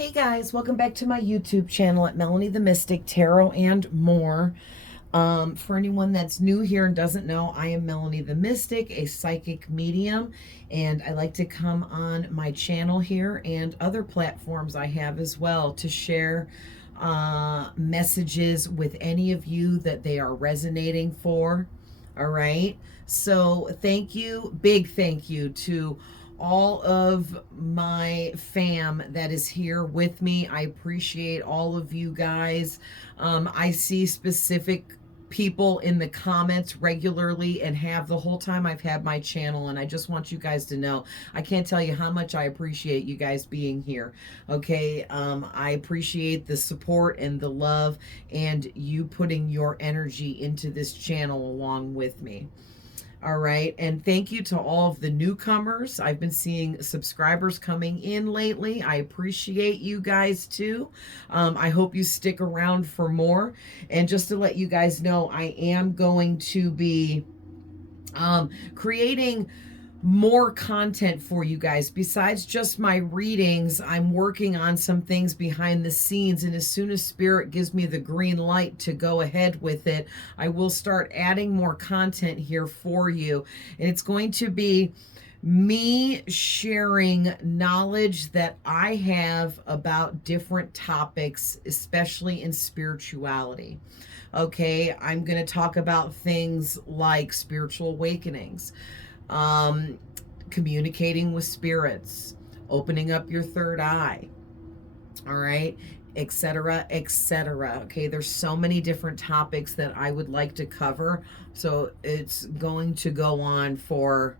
Hey guys, welcome back to my YouTube channel at Melanie the Mystic, Tarot and more. For anyone that's new here and doesn't know, I am Melanie the Mystic, a psychic medium, and I like to come on my channel here and other platforms I have as well to share messages with any of you that they are resonating for. All right. So thank you, big thank you to all of my fam that is here with me. I appreciate all of you guys. I see specific people in the comments regularly and have the whole time I've had my channel, and I just want you guys to know I can't tell you how much I appreciate you guys being here. Okay, I appreciate the support and the love and you putting your energy into this channel along with me. All right. And thank you to all of the newcomers. I've been seeing subscribers coming in lately. I appreciate you guys too. I hope you stick around for more. And just to let you guys know, I am going to be creating more content for you guys. Besides just my readings, I'm working on some things behind the scenes, and as soon as Spirit gives me the green light to go ahead with it, I will start adding more content here for you. And it's going to be me sharing knowledge that I have about different topics, especially in spirituality. Okay, I'm going to talk about things like spiritual awakenings, um, communicating with spirits, opening up your third eye, all right, etc., etc. Okay, there's so many different topics that I would like to cover, so it's going to go on for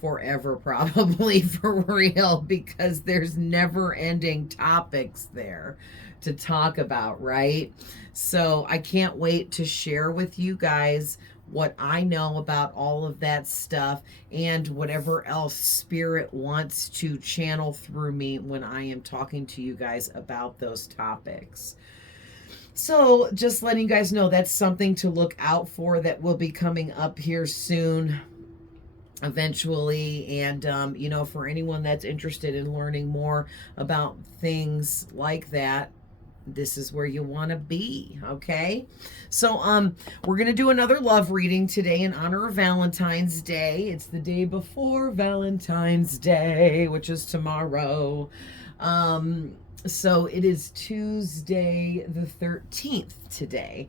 forever probably, for real, because there's never ending topics there to talk about, right? So I can't wait to share with you guys what I know about all of that stuff and whatever else Spirit wants to channel through me when I am talking to you guys about those topics. So just letting you guys know that's something to look out for that will be coming up here soon, eventually. And for anyone that's interested in learning more about things like that, this is where you want to be. Okay, so we're gonna do another love reading today in honor of Valentine's Day. It's the day before Valentine's Day, which is tomorrow. So it is Tuesday the 13th today.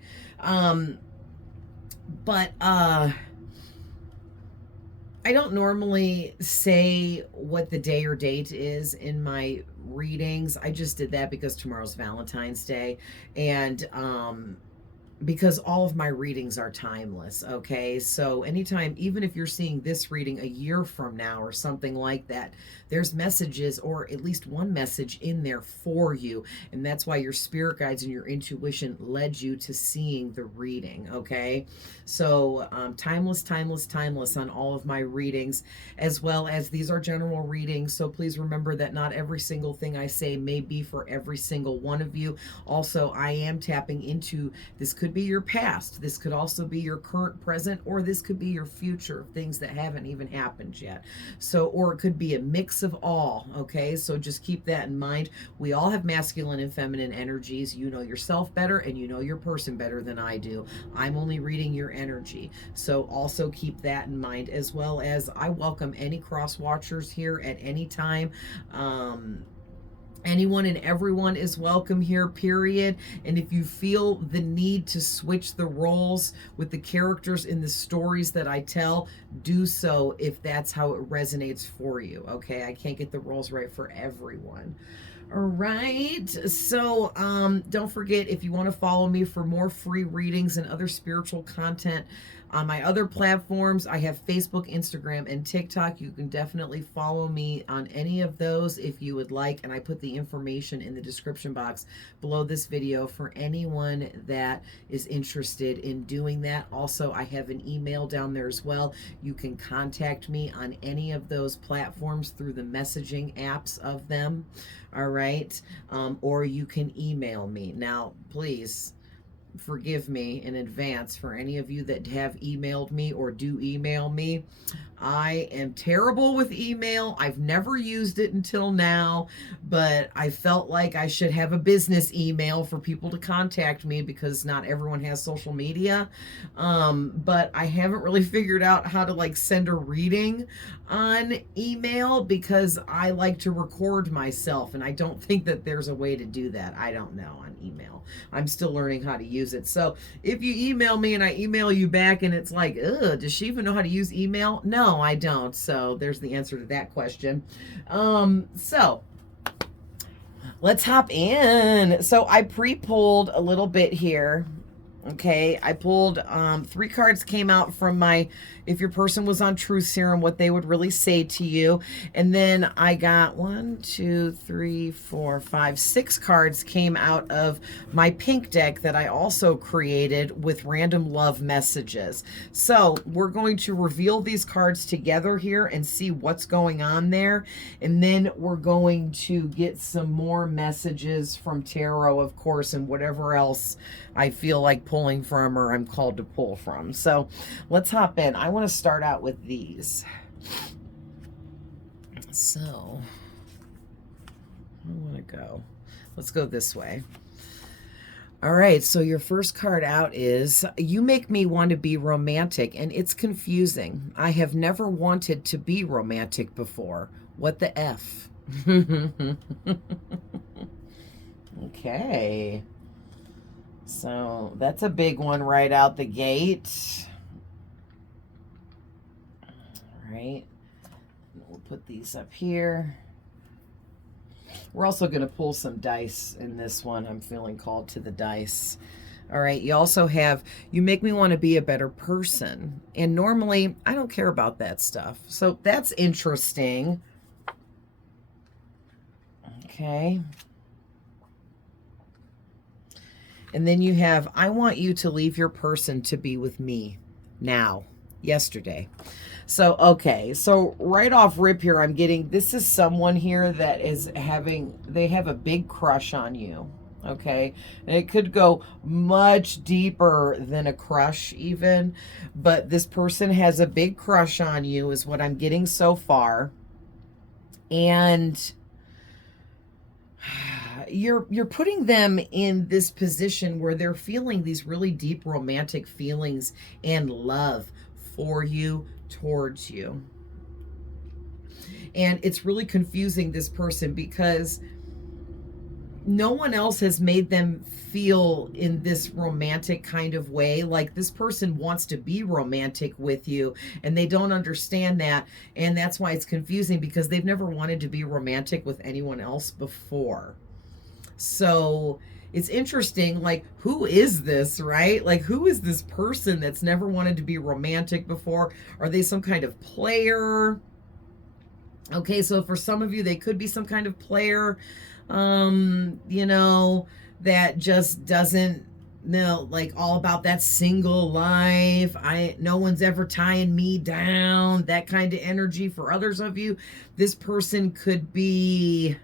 But I don't normally say what the day or date is in my readings. I just did that because tomorrow's Valentine's Day, and because all of my readings are timeless. Okay, so anytime, even if you're seeing this reading a year from now or something like that, there's messages, or at least one message in there for you, and that's why your spirit guides and your intuition led you to seeing the reading. Okay, so timeless, timeless, timeless on all of my readings, as well as these are general readings, so please remember that not every single thing I say may be for every single one of you. Also, I am tapping into, this could be your past, this could also be your current, present, or this could be your future, things that haven't even happened yet. So, or it could be a mix of all. Okay, so just keep that in mind. We all have masculine and feminine energies. You know yourself better and you know your person better than I do. I'm only reading your energy, so also keep that in mind, as well as I welcome any cross watchers here at any time. Anyone and everyone is welcome here, period. And if you feel the need to switch the roles with the characters in the stories that I tell, do so if that's how it resonates for you. Okay, I can't get the roles right for everyone. All right, so don't forget, if you want to follow me for more free readings and other spiritual content on my other platforms, I have Facebook, Instagram, and TikTok. You can definitely follow me on any of those if you would like, and I put the information in the description box below this video for anyone that is interested in doing that. Also, I have an email down there as well. You can contact me on any of those platforms through the messaging apps of them. All right, or you can email me. Now, please forgive me in advance for any of you that have emailed me or do email me. I am terrible with email. I've never used it until now, but I felt like I should have a business email for people to contact me because not everyone has social media. But I haven't really figured out how to like send a reading on email because I like to record myself, and I don't think that there's a way to do that. I don't know on email. I'm still learning how to use it. So if you email me and I email you back and it's like, ugh, does she even know how to use email? No, I don't. So there's the answer to that question. So let's hop in. So I pre-pulled a little bit here. Okay, I pulled 3 cards came out from my, if your person was on Truth Serum, what they would really say to you. And then I got 1, 2, 3, 4, 5, 6 cards came out of my pink deck that I also created with random love messages. So we're going to reveal these cards together here and see what's going on there. And then we're going to get some more messages from tarot, of course, and whatever else I feel like pulling from or I'm called to pull from. So let's hop in. I want to start out with these. So I want to go. Let's go this way. All right, so your first card out is, you make me want to be romantic, and it's confusing. I have never wanted to be romantic before. What the F? Okay. So that's a big one right out the gate. All right. We'll put these up here. We're also going to pull some dice in this one. I'm feeling called to the dice. All right. You also have, you make me want to be a better person. And normally, I don't care about that stuff. So that's interesting. Okay. And then you have, I want you to leave your person to be with me now, yesterday. So, okay. So right off rip here, I'm getting, this is someone here that is having, they have a big crush on you. Okay. And it could go much deeper than a crush even, but this person has a big crush on you is what I'm getting so far. And you're putting them in this position where they're feeling these really deep romantic feelings and love for you, towards you. And it's really confusing, this person, because no one else has made them feel in this romantic kind of way. Like, this person wants to be romantic with you and they don't understand that. And that's why it's confusing, because they've never wanted to be romantic with anyone else before. So it's interesting, like, who is this, right? Like, who is this person that's never wanted to be romantic before? Are they some kind of player? Okay, so for some of you, they could be some kind of player, you know, that just doesn't know, like, all about that single life. No one's ever tying me down, that kind of energy. For others of you, this person could be,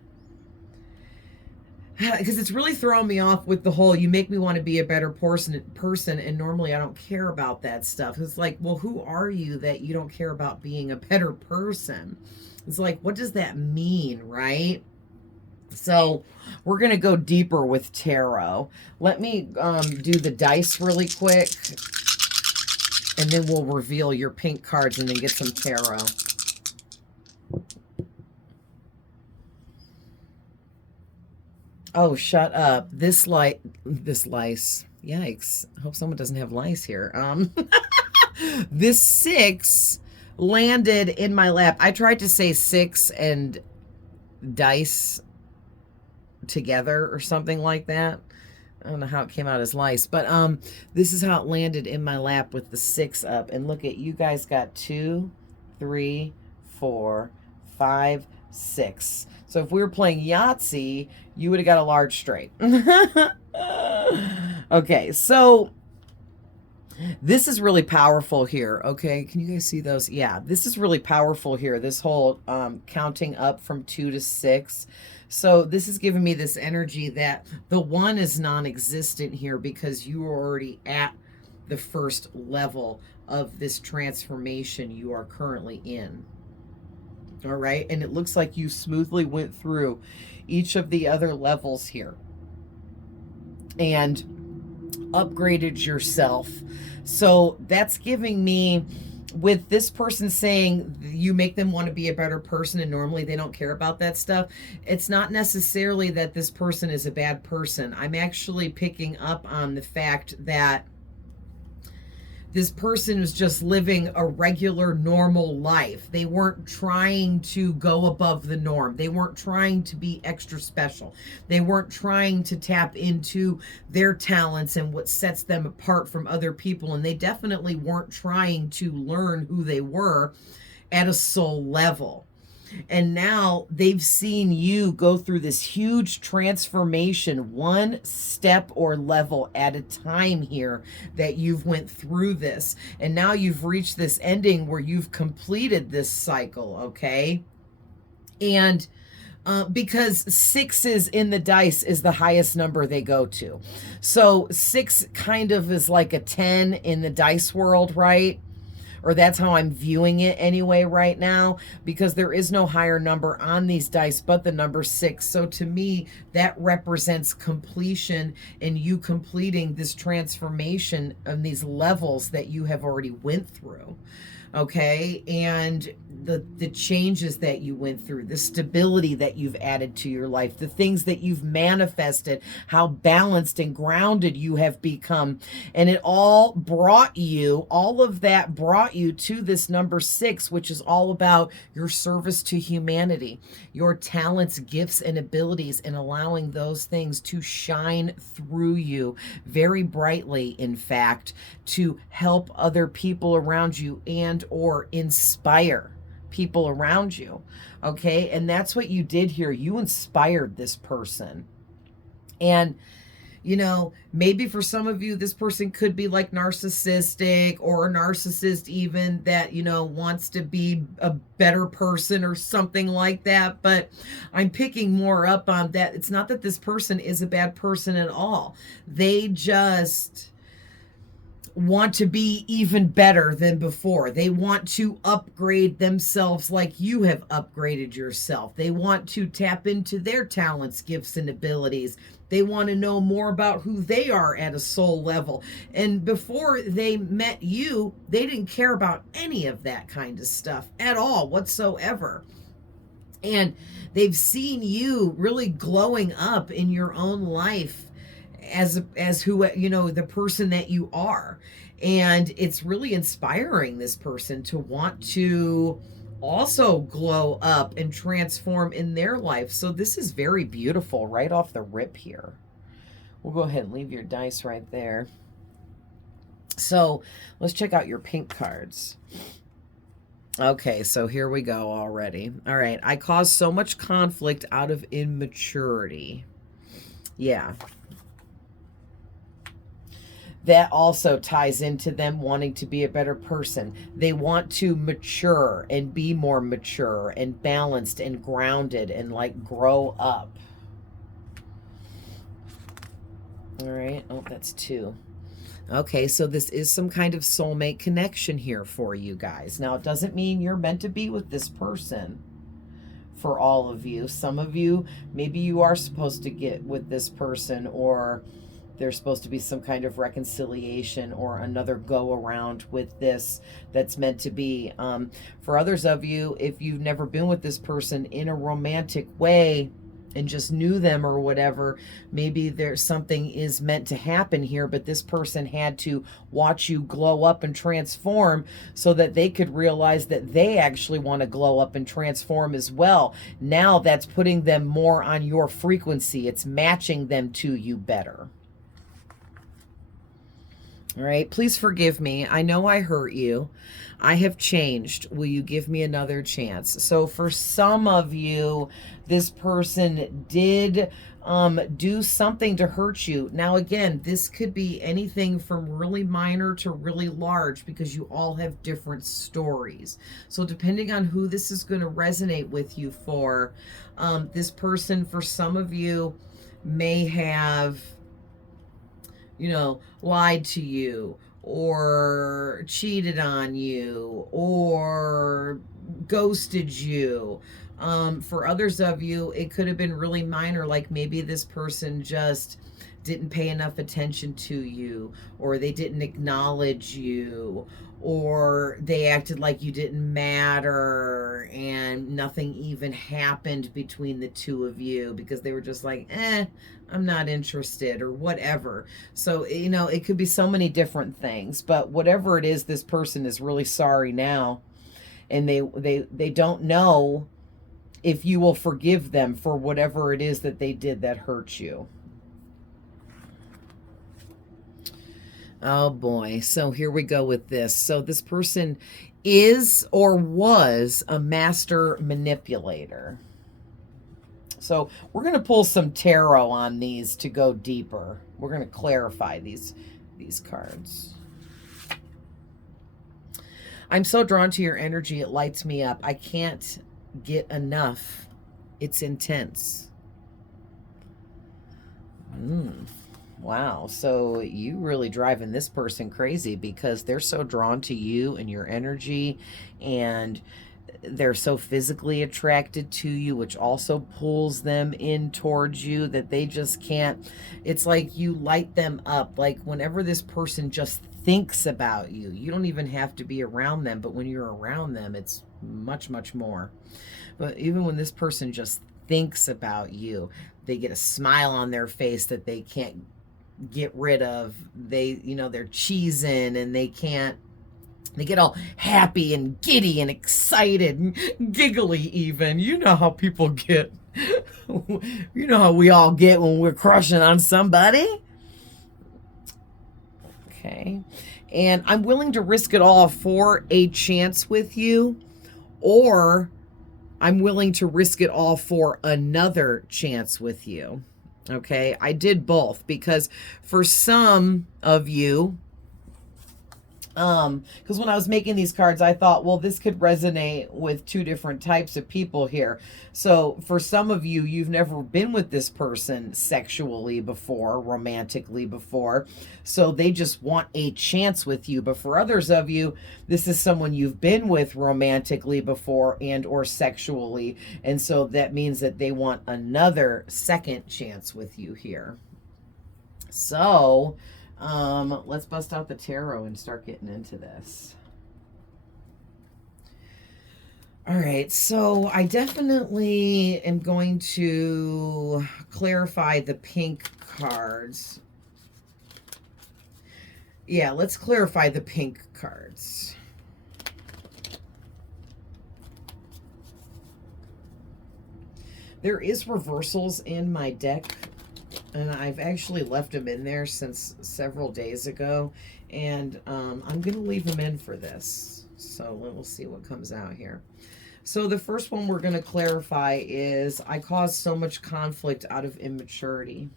because it's really throwing me off with the whole, you make me want to be a better person, and normally I don't care about that stuff. It's like, well, who are you that you don't care about being a better person? It's like, what does that mean, right? So we're going to go deeper with tarot. Let me do the dice really quick, and then we'll reveal your pink cards and then get some tarot. Oh, shut up. This lice. Yikes. I hope someone doesn't have lice here. This 6 landed in my lap. I tried to say 6 and dice together or something like that. I don't know how it came out as lice, but this is how it landed in my lap with the 6 up. And look at, you guys got 2, 3, 4, 5, 6. So if we were playing Yahtzee, you would have got a large straight. Okay, so this is really powerful here. Okay, can you guys see those? Yeah, this is really powerful here. This whole counting up from 2 to 6. So this is giving me this energy that the 1 is non-existent here, because you are already at the first level of this transformation you are currently in. All right. And it looks like you smoothly went through each of the other levels here and upgraded yourself. So that's giving me, with this person saying you make them want to be a better person and normally they don't care about that stuff, it's not necessarily that this person is a bad person. I'm actually picking up on the fact that this person was just living a regular, normal life. They weren't trying to go above the norm. They weren't trying to be extra special. They weren't trying to tap into their talents and what sets them apart from other people. And they definitely weren't trying to learn who they were at a soul level. And now they've seen you go through this huge transformation, one step or level at a time here, that you've went through this. And now you've reached this ending where you've completed this cycle, okay? And because sixes in the dice is the highest number they go to. So 6 kind of is like a 10 in the dice world, right? Or that's how I'm viewing it anyway right now, because there is no higher number on these dice but the number 6. So to me, that represents completion and you completing this transformation and these levels that you have already went through. Okay, and the changes that you went through, the stability that you've added to your life, the things that you've manifested, how balanced and grounded you have become. And it all brought you, all of that brought you to this number 6, which is all about your service to humanity, your talents, gifts, and abilities, and allowing those things to shine through you very brightly, in fact, to help other people around you and or inspire people around you. Okay, and that's what you did here. You inspired this person. And you know, maybe for some of you, this person could be like narcissistic, or a narcissist even that, you know, wants to be a better person or something like that. But I'm picking more up on that. It's not that this person is a bad person at all. They just want to be even better than before. They want to upgrade themselves like you have upgraded yourself. They want to tap into their talents, gifts, and abilities. They want to know more about who they are at a soul level. And before they met you, they didn't care about any of that kind of stuff at all whatsoever. And they've seen you really glowing up in your own life as who, you know, the person that you are. And it's really inspiring this person to want to also glow up and transform in their life. So this is very beautiful right off the rip here. We'll go ahead and leave your dice right there. So let's check out your pink cards. Okay, so here we go already. All right, I caused so much conflict out of immaturity. Yeah. That also ties into them wanting to be a better person. They want to mature and be more mature and balanced and grounded and like grow up. All right. Oh, that's 2. Okay, so this is some kind of soulmate connection here for you guys. Now, it doesn't mean you're meant to be with this person for all of you. Some of you, maybe you are supposed to get with this person, or there's supposed to be some kind of reconciliation or another go around with this that's meant to be. For others of you, if you've never been with this person in a romantic way and just knew them or whatever, maybe there's something is meant to happen here, but this person had to watch you glow up and transform so that they could realize that they actually want to glow up and transform as well. Now that's putting them more on your frequency. It's matching them to you better. All right, please forgive me. I know I hurt you. I have changed. Will you give me another chance? So for some of you, this person did do something to hurt you. Now, again, this could be anything from really minor to really large, because you all have different stories. So depending on who this is going to resonate with you for, this person, for some of you, may have, you know, lied to you, or cheated on you or ghosted you. For others of you, it could have been really minor, like maybe this person just didn't pay enough attention to you, or they didn't acknowledge you, or they acted like you didn't matter and nothing even happened between the two of you because they were just like, I'm not interested or whatever. So, it could be so many different things, but whatever it is, this person is really sorry now, and they don't know if you will forgive them for whatever it is that they did that hurt you. Oh boy. So here we go with this. So this person is or was a master manipulator. So we're going to pull some tarot on these to go deeper. We're going to clarify these cards. I'm so drawn to your energy. It lights me up. I can't get enough. It's intense. Wow. So you really driving this person crazy because they're so drawn to you and your energy, and they're so physically attracted to you, which also pulls them in towards you, that they just can't. It's like you light them up. Like whenever this person just thinks about you, you don't even have to be around them, but when you're around them, it's much, much more. But even when this person just thinks about you, they get a smile on their face that they can't get rid of. They're cheesing, and they get all happy and giddy and excited and giggly even. You know how people get. You know how we all get when we're crushing on somebody. Okay. And I'm willing to risk it all for a chance with you, or I'm willing to risk it all for another chance with you. Okay, I did both because for some of you, because when I was making these cards, I thought, well, this could resonate with two different types of people here. So for some of you, you've never been with this person sexually before, romantically before, so they just want a chance with you. But for others of you, this is someone you've been with romantically before and or sexually, and so that means that they want another second chance with you here. So let's bust out the tarot and start getting into this. All right, so I definitely am going to clarify the pink cards. Yeah, let's clarify the pink cards. There is reversals in my deck, and I've actually left them in there since several days ago, and I'm going to leave them in for this. So we'll see what comes out here. So the first one we're going to clarify is, I caused so much conflict out of immaturity.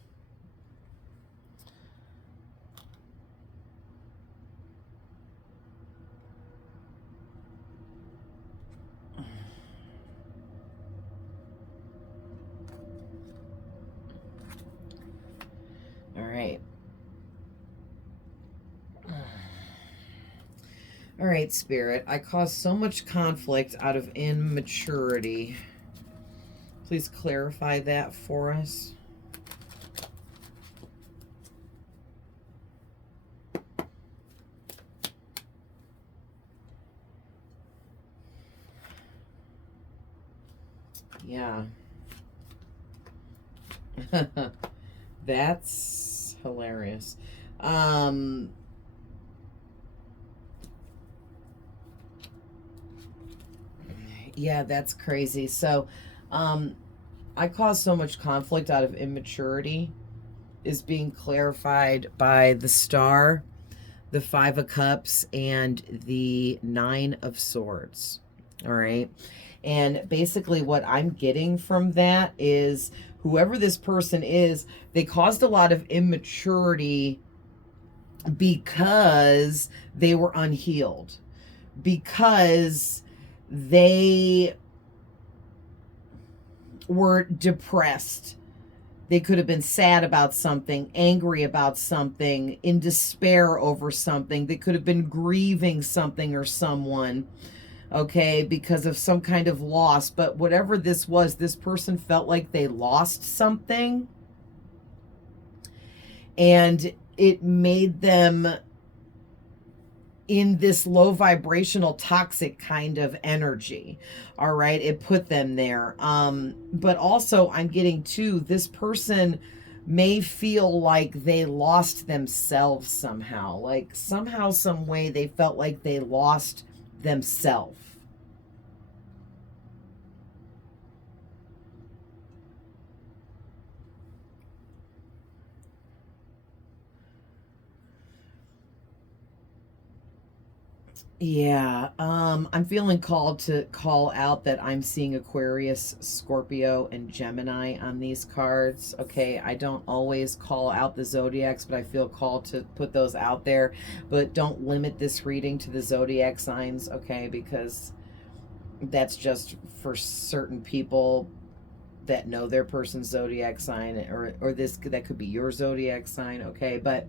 All right. All right, Spirit. I caused so much conflict out of immaturity. Please clarify that for us. Yeah. That's hilarious. Yeah, that's crazy. So, I caused so much conflict out of immaturity is being clarified by the Star, the Five of Cups, and the Nine of Swords. All right. And basically what I'm getting from that is, whoever this person is, they caused a lot of immaturity because they were unhealed, because they were depressed, They could have been sad about something, angry about something, in despair over something. They could have been grieving something or someone, okay, because of some kind of loss. But whatever this was, this person felt like they lost something, and it made them in this low vibrational toxic kind of energy. All right, it put them there. But also I'm getting too, this person may feel like they lost themselves somehow, like somehow, some way they felt like they lost themselves. Yeah, I'm feeling called to call out that I'm seeing Aquarius, Scorpio, and Gemini on these cards. Okay, I don't always call out the zodiacs, but I feel called to put those out there. But don't limit this reading to the zodiac signs, okay? Because that's just for certain people that know their person's zodiac sign, or this, that could be your zodiac sign, okay? But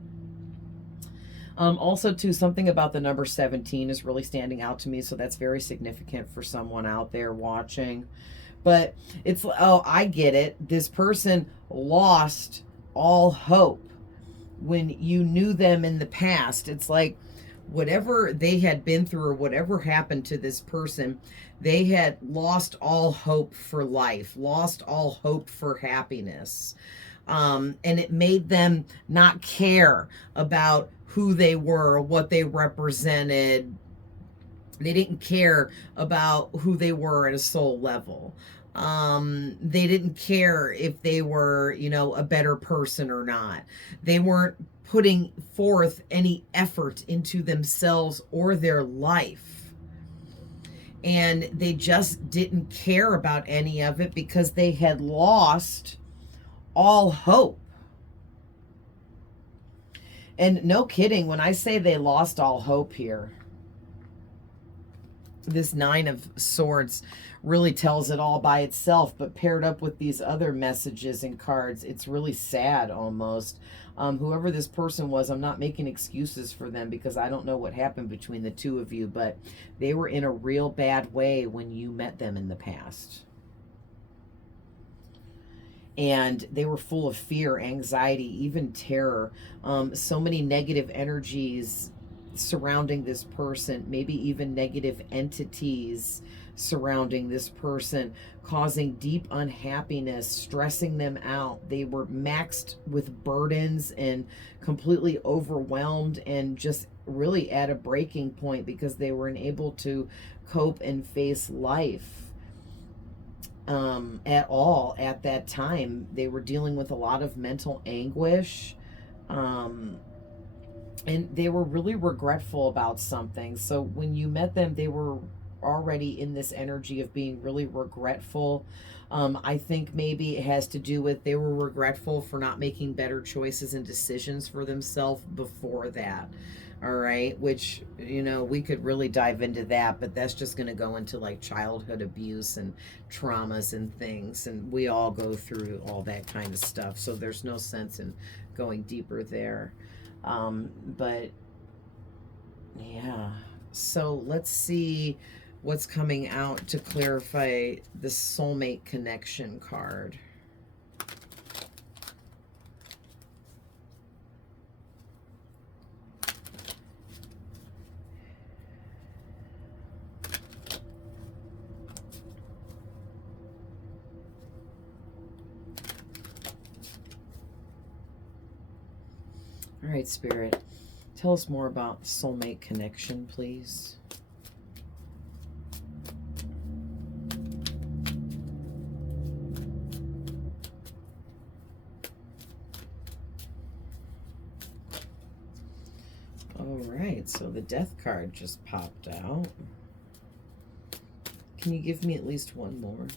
also, too, something about the number 17 is really standing out to me, so that's very significant for someone out there watching. But it's, oh, I get it. This person lost all hope when you knew them in the past. It's like whatever they had been through or whatever happened to this person, they had lost all hope for life, lost all hope for happiness. And it made them not care about who they were, what they represented. They didn't care about who they were at a soul level. They didn't care if they were, you know, a better person or not. They weren't putting forth any effort into themselves or their life. And they just didn't care about any of it because they had lost all hope. And no kidding, when I say they lost all hope here, this Nine of Swords really tells it all by itself, but paired up with these other messages and cards, it's really sad almost. Whoever this person was, I'm not making excuses for them because I don't know what happened between the two of you, but they were in a real bad way when you met them in the past. And they were full of fear, anxiety, even terror. So many negative energies surrounding this person, maybe even negative entities surrounding this person, causing deep unhappiness, stressing them out. They were maxed with burdens and completely overwhelmed and just really at a breaking point because they were unable to cope and face life at all at that time. They were dealing with a lot of mental anguish. And they were really regretful about something. So when you met them, they were already in this energy of being really regretful. I think maybe it has to do with they were regretful for not making better choices and decisions for themselves before that. All right, which, you know, we could really dive into that, but that's just going to go into like childhood abuse and traumas and things. And we all go through all that kind of stuff. So there's no sense in going deeper there. But yeah, so let's see what's coming out to clarify the soulmate connection card. All right, Spirit, tell us more about soulmate connection, please. All right, so the Death card just popped out. Can you give me at least one more?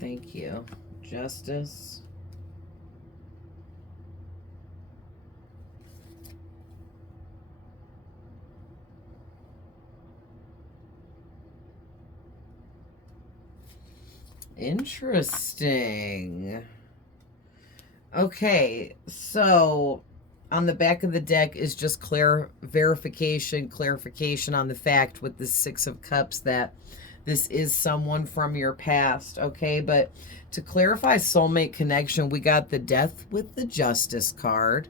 Thank you. Justice. Interesting. Okay, so on the back of the deck is just clarification on the fact with the Six of Cups that this is someone from your past, okay? But to clarify soulmate connection, we got the Death with the Justice card,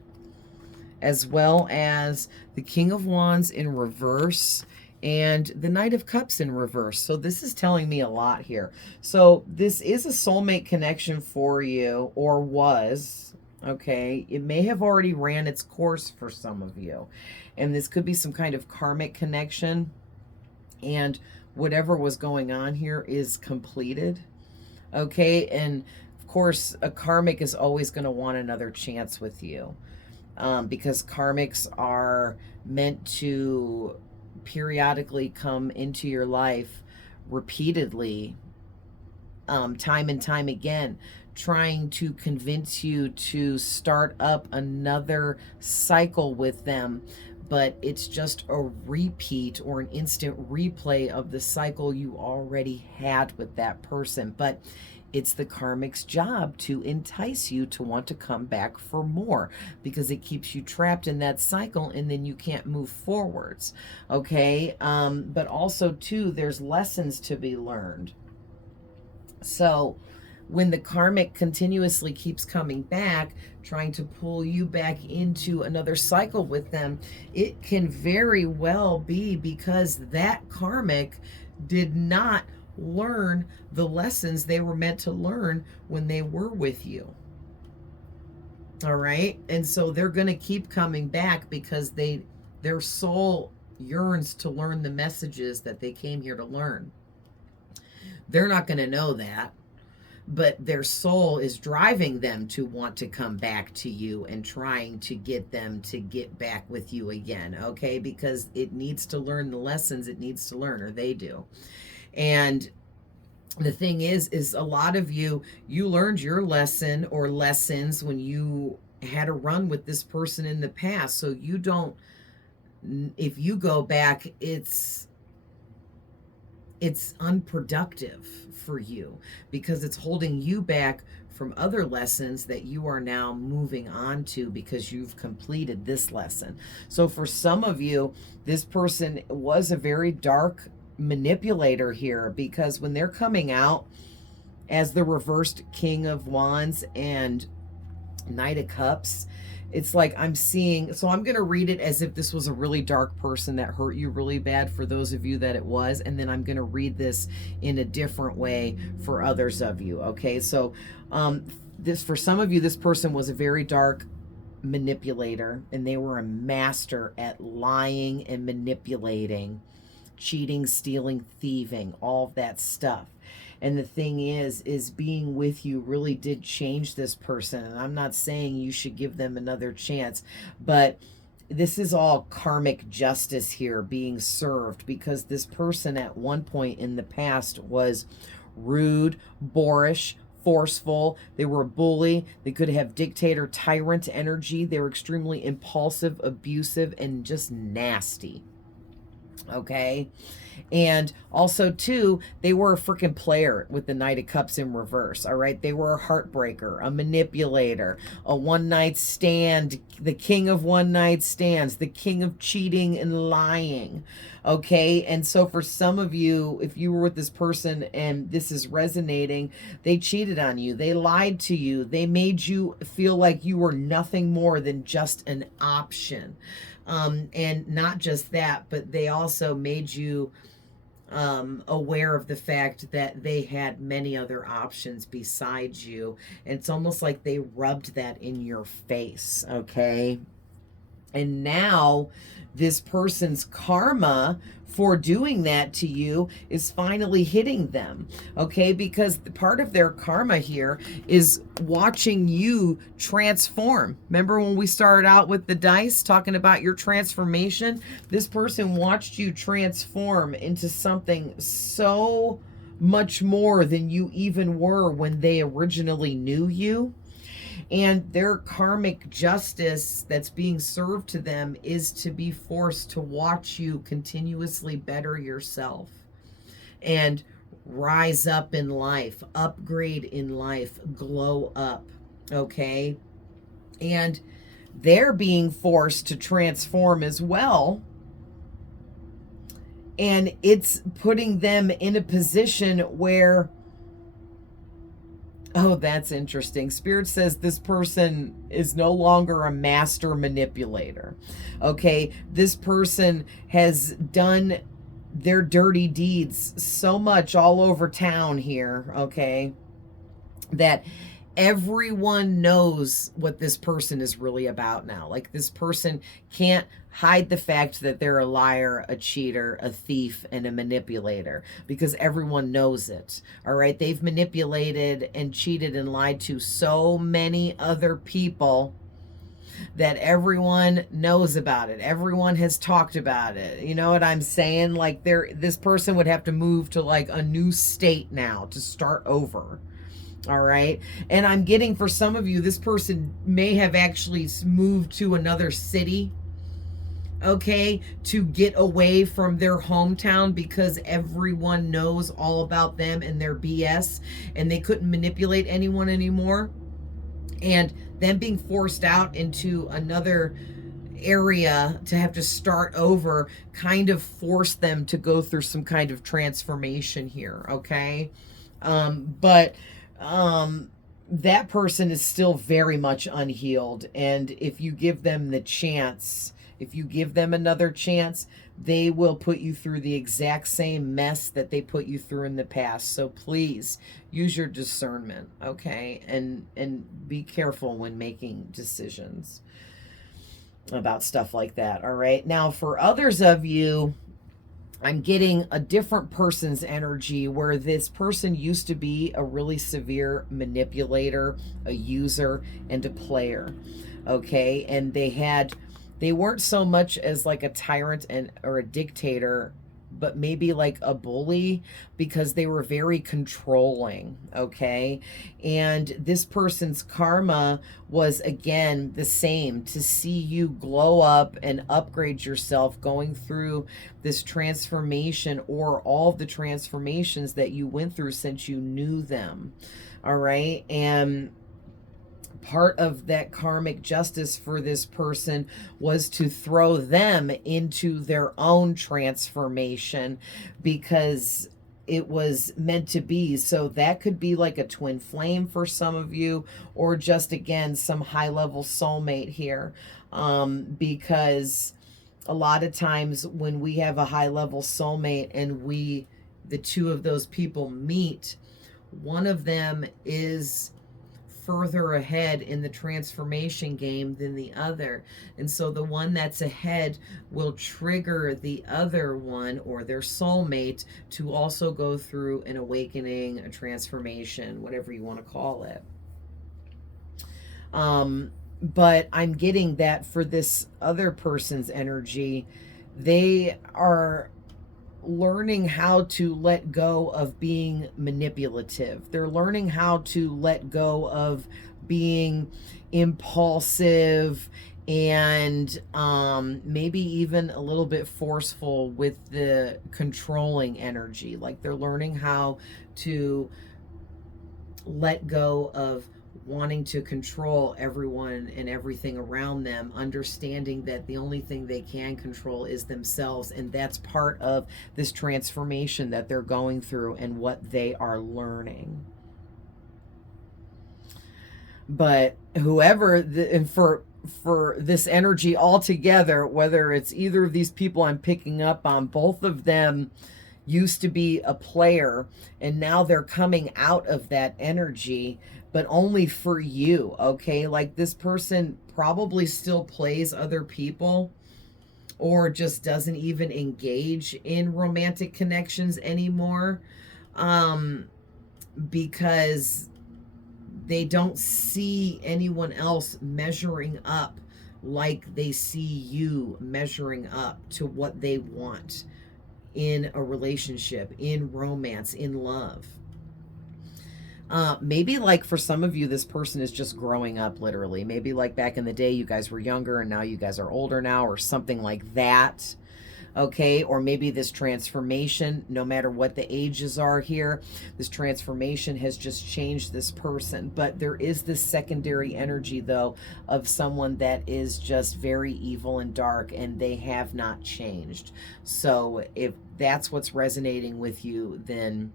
as well as the King of Wands in reverse and the Knight of Cups in reverse. So this is telling me a lot here. So this is a soulmate connection for you, or was, okay? It may have already ran its course for some of you. And this could be some kind of karmic connection. And whatever was going on here is completed, okay? And of course, a karmic is always going to want another chance with you. Because karmics are meant to periodically come into your life repeatedly, time and time again, trying to convince you to start up another cycle with them. But it's just a repeat or an instant replay of the cycle you already had with that person. But it's the karmic's job to entice you to want to come back for more, because it keeps you trapped in that cycle and then you can't move forwards, okay? But also, too, there's lessons to be learned. So when the karmic continuously keeps coming back, trying to pull you back into another cycle with them, it can very well be because that karmic did not learn the lessons they were meant to learn when they were with you. All right? And so they're going to keep coming back because their soul yearns to learn the messages that they came here to learn. They're not going to know that, but their soul is driving them to want to come back to you and trying to get them to get back with you again, okay? Because it needs to learn the lessons it needs to learn, or they do. And the thing is a lot of you learned your lesson or lessons when you had a run with this person in the past. So you don't, if you go back, it's unproductive for you because it's holding you back from other lessons that you are now moving on to because you've completed this lesson. So for some of you, this person was a very dark manipulator here, because when they're coming out as the reversed King of Wands and Knight of Cups, it's like I'm seeing, so I'm going to read it as if this was a really dark person that hurt you really bad for those of you that it was, and then I'm going to read this in a different way for others of you, okay? So this, for some of you, this person was a very dark manipulator, and they were a master at lying and manipulating, cheating, stealing, thieving, all of that stuff. And the thing is being with you really did change this person. And I'm not saying you should give them another chance, but this is all karmic justice here being served, because this person at one point in the past was rude, boorish, forceful. They were a bully. They could have dictator, tyrant energy. They were extremely impulsive, abusive, and just nasty. Okay? And also, too, they were a freaking player with the Knight of Cups in reverse, all right? They were a heartbreaker, a manipulator, a one-night stand, the king of one-night stands, the king of cheating and lying, okay? And so for some of you, if you were with this person and this is resonating, they cheated on you. They lied to you. They made you feel like you were nothing more than just an option. And not just that, but they also made you aware of the fact that they had many other options besides you. And it's almost like they rubbed that in your face, okay? And now this person's karma for doing that to you is finally hitting them, okay? Because part of their karma here is watching you transform. Remember when we started out with the dice talking about your transformation? This person watched you transform into something so much more than you even were when they originally knew you. And their karmic justice that's being served to them is to be forced to watch you continuously better yourself and rise up in life, upgrade in life, glow up, okay? And they're being forced to transform as well. And it's putting them in a position where, oh, that's interesting. Spirit says this person is no longer a master manipulator. Okay, this person has done their dirty deeds so much all over town here, okay, that everyone knows what this person is really about now. Like, this person can't hide the fact that they're a liar, a cheater, a thief, and a manipulator, because everyone knows it. All right, they've manipulated and cheated and lied to so many other people that everyone knows about it. Everyone has talked about it. You know what I'm saying? Like, this person would have to move to like a new state now to start over. All right. And I'm getting, for some of you, this person may have actually moved to another city, okay, to get away from their hometown, because everyone knows all about them and their BS, and they couldn't manipulate anyone anymore. And them being forced out into another area to have to start over kind of forced them to go through some kind of transformation here, okay? But that person is still very much unhealed, and if you give them the chance, if you give them another chance, they will put you through the exact same mess that they put you through in the past. So please use your discernment, okay? And be careful when making decisions about stuff like that, all right? Now, for others of you, I'm getting a different person's energy, where this person used to be a really severe manipulator, a user, and a player, okay? And they weren't so much as like a tyrant or a dictator, but maybe like a bully, because they were very controlling, okay? And this person's karma was, again, the same, to see you glow up and upgrade yourself, going through this transformation, or all the transformations that you went through since you knew them, all right? And part of that karmic justice for this person was to throw them into their own transformation, because it was meant to be. So that could be like a twin flame for some of you, or just, again, some high level soulmate here, because a lot of times when we have a high level soulmate and the two of those people meet, one of them is further ahead in the transformation game than the other. And so the one that's ahead will trigger the other one, or their soulmate, to also go through an awakening, a transformation, whatever you want to call it. But I'm getting that for this other person's energy, they are learning how to let go of being manipulative. They're learning how to let go of being impulsive and maybe even a little bit forceful with the controlling energy. Like, they're learning how to let go of wanting to control everyone and everything around them, understanding that the only thing they can control is themselves. And that's part of this transformation that they're going through and what they are learning. But whoever, and for this energy altogether, whether it's either of these people I'm picking up on, both of them used to be a player, and now they're coming out of that energy, but only for you, okay? Like, this person probably still plays other people, or just doesn't even engage in romantic connections anymore, because they don't see anyone else measuring up like they see you measuring up to what they want in a relationship, in romance, in love. Maybe, like, for some of you, this person is just growing up, literally. Maybe like back in the day, you guys were younger and now you guys are older now, or something like that. okay? Or maybe this transformation, no matter what the ages are here, this transformation has just changed this person. But there is this secondary energy, though, of someone that is just very evil and dark, and they have not changed. So if that's what's resonating with you, then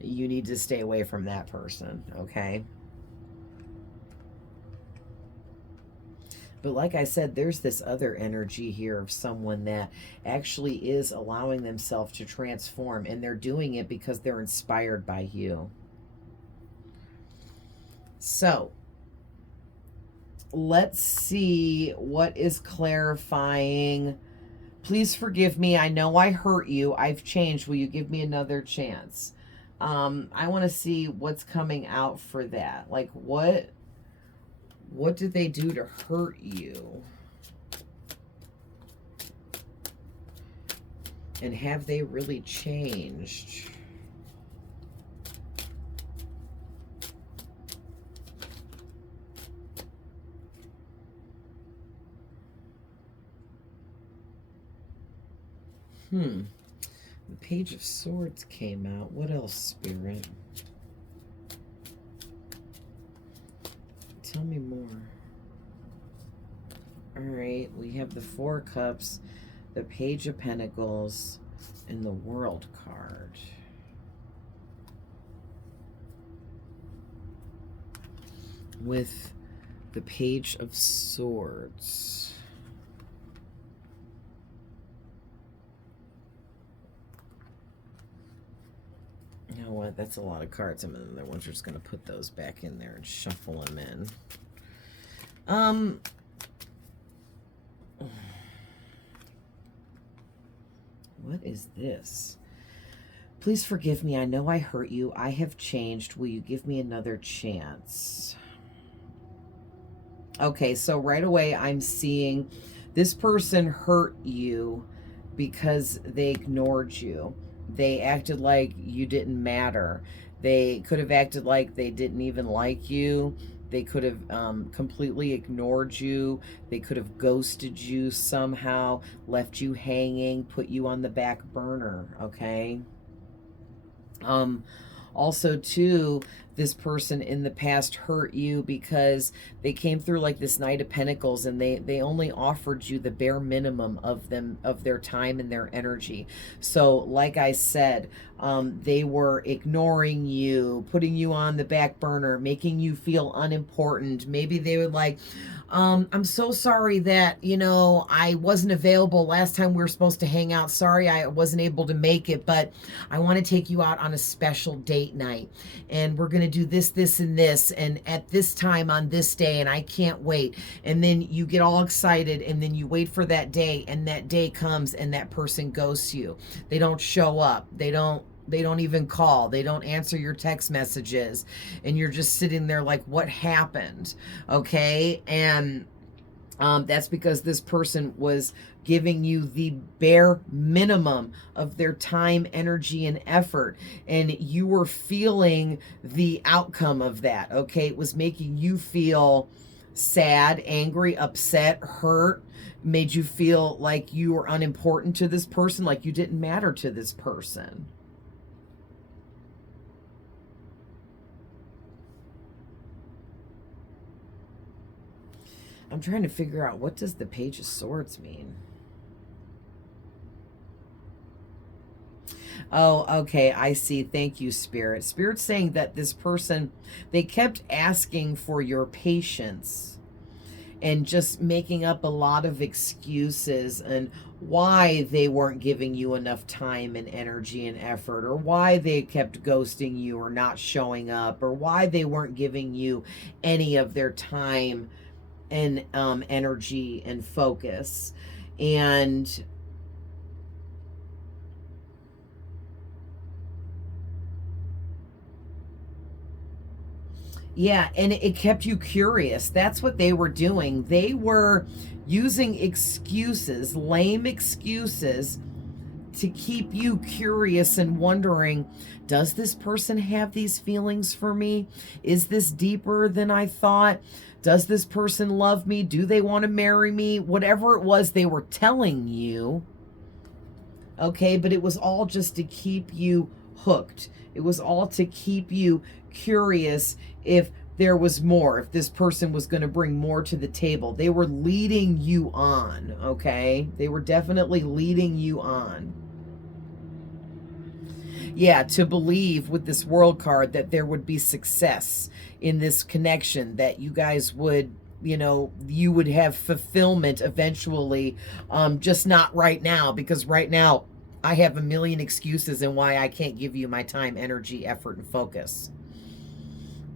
you need to stay away from that person, okay? But like I said, there's this other energy here of someone that actually is allowing themselves to transform, and they're doing it because they're inspired by you. So let's see what is clarifying. Please forgive me. I know I hurt you. I've changed. Will you give me another chance? I want to see what's coming out for that. Like, what did they do to hurt you? And have they really changed? The Page of Swords came out. What else, Spirit? Tell me more. All right, we have the Four Cups, the Page of Pentacles, and the World card. With the Page of Swords. You know what? That's a lot of cards. I mean, we're just going to put those back in there and shuffle them in. What is this? Please forgive me. I know I hurt you. I have changed. Will you give me another chance? Okay, so right away I'm seeing this person hurt you because they ignored you. They acted like you didn't matter. They could have acted like they didn't even like you. They could have completely ignored you. They could have ghosted you somehow, left you hanging, put you on the back burner, okay? Also, too, this person in the past hurt you because they came through like this Knight of Pentacles, and they only offered you the bare minimum of their time and their energy. So like I said, they were ignoring you, putting you on the back burner, making you feel unimportant. Maybe they would like, I'm so sorry that, you know, I wasn't available last time we were supposed to hang out. Sorry I wasn't able to make it, but I want to take you out on a special date night, and we're going to do this, this, and this, and at this time on this day, and I can't wait. And then you get all excited, and then you wait for that day, and that day comes, and that person ghosts you. They don't show up. They don't even call. They don't answer your text messages. And you're just sitting there like, what happened? Okay. And that's because this person was giving you the bare minimum of their time, energy, and effort. And you were feeling the outcome of that. Okay. It was making you feel sad, angry, upset, hurt, made you feel like you were unimportant to this person, like you didn't matter to this person. I'm trying to figure out, what does the Page of Swords mean? Oh, okay, I see. Thank you, Spirit. Spirit's saying that this person, they kept asking for your patience and just making up a lot of excuses and why they weren't giving you enough time and energy and effort, or why they kept ghosting you or not showing up, or why they weren't giving you any of their time and energy and focus. And yeah, and it kept you curious. That's what they were doing. They were using excuses, lame excuses, to keep you curious and wondering, does this person have these feelings for me? Is this deeper than I thought? Does this person love me? Do they want to marry me? Whatever it was they were telling you, Okay, but it was all just to keep you hooked. It was all to keep you curious if there was more, if this person was going to bring more to the table. They were leading you on, okay? They were definitely leading you on. Yeah, to believe with this world card that there would be success in this connection, that you guys would, you know, you would have fulfillment eventually, just not right now, because right now I have a million excuses and why I can't give you my time, energy, effort, and focus.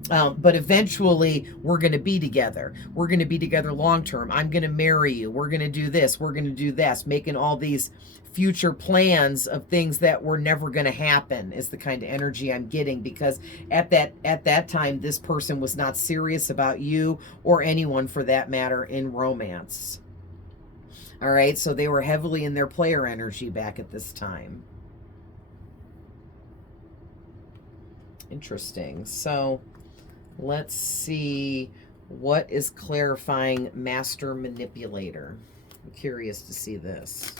But eventually we're going to be together. We're going to be together long term. I'm going to marry you. We're going to do this. We're going to do this. Making all these future plans of things that were never going to happen is the kind of energy I'm getting, because at that time this person was not serious about you or anyone for that matter in romance. All right, so they were heavily in their player energy back at this time. Interesting. So let's see what is clarifying master manipulator. I'm curious to see this.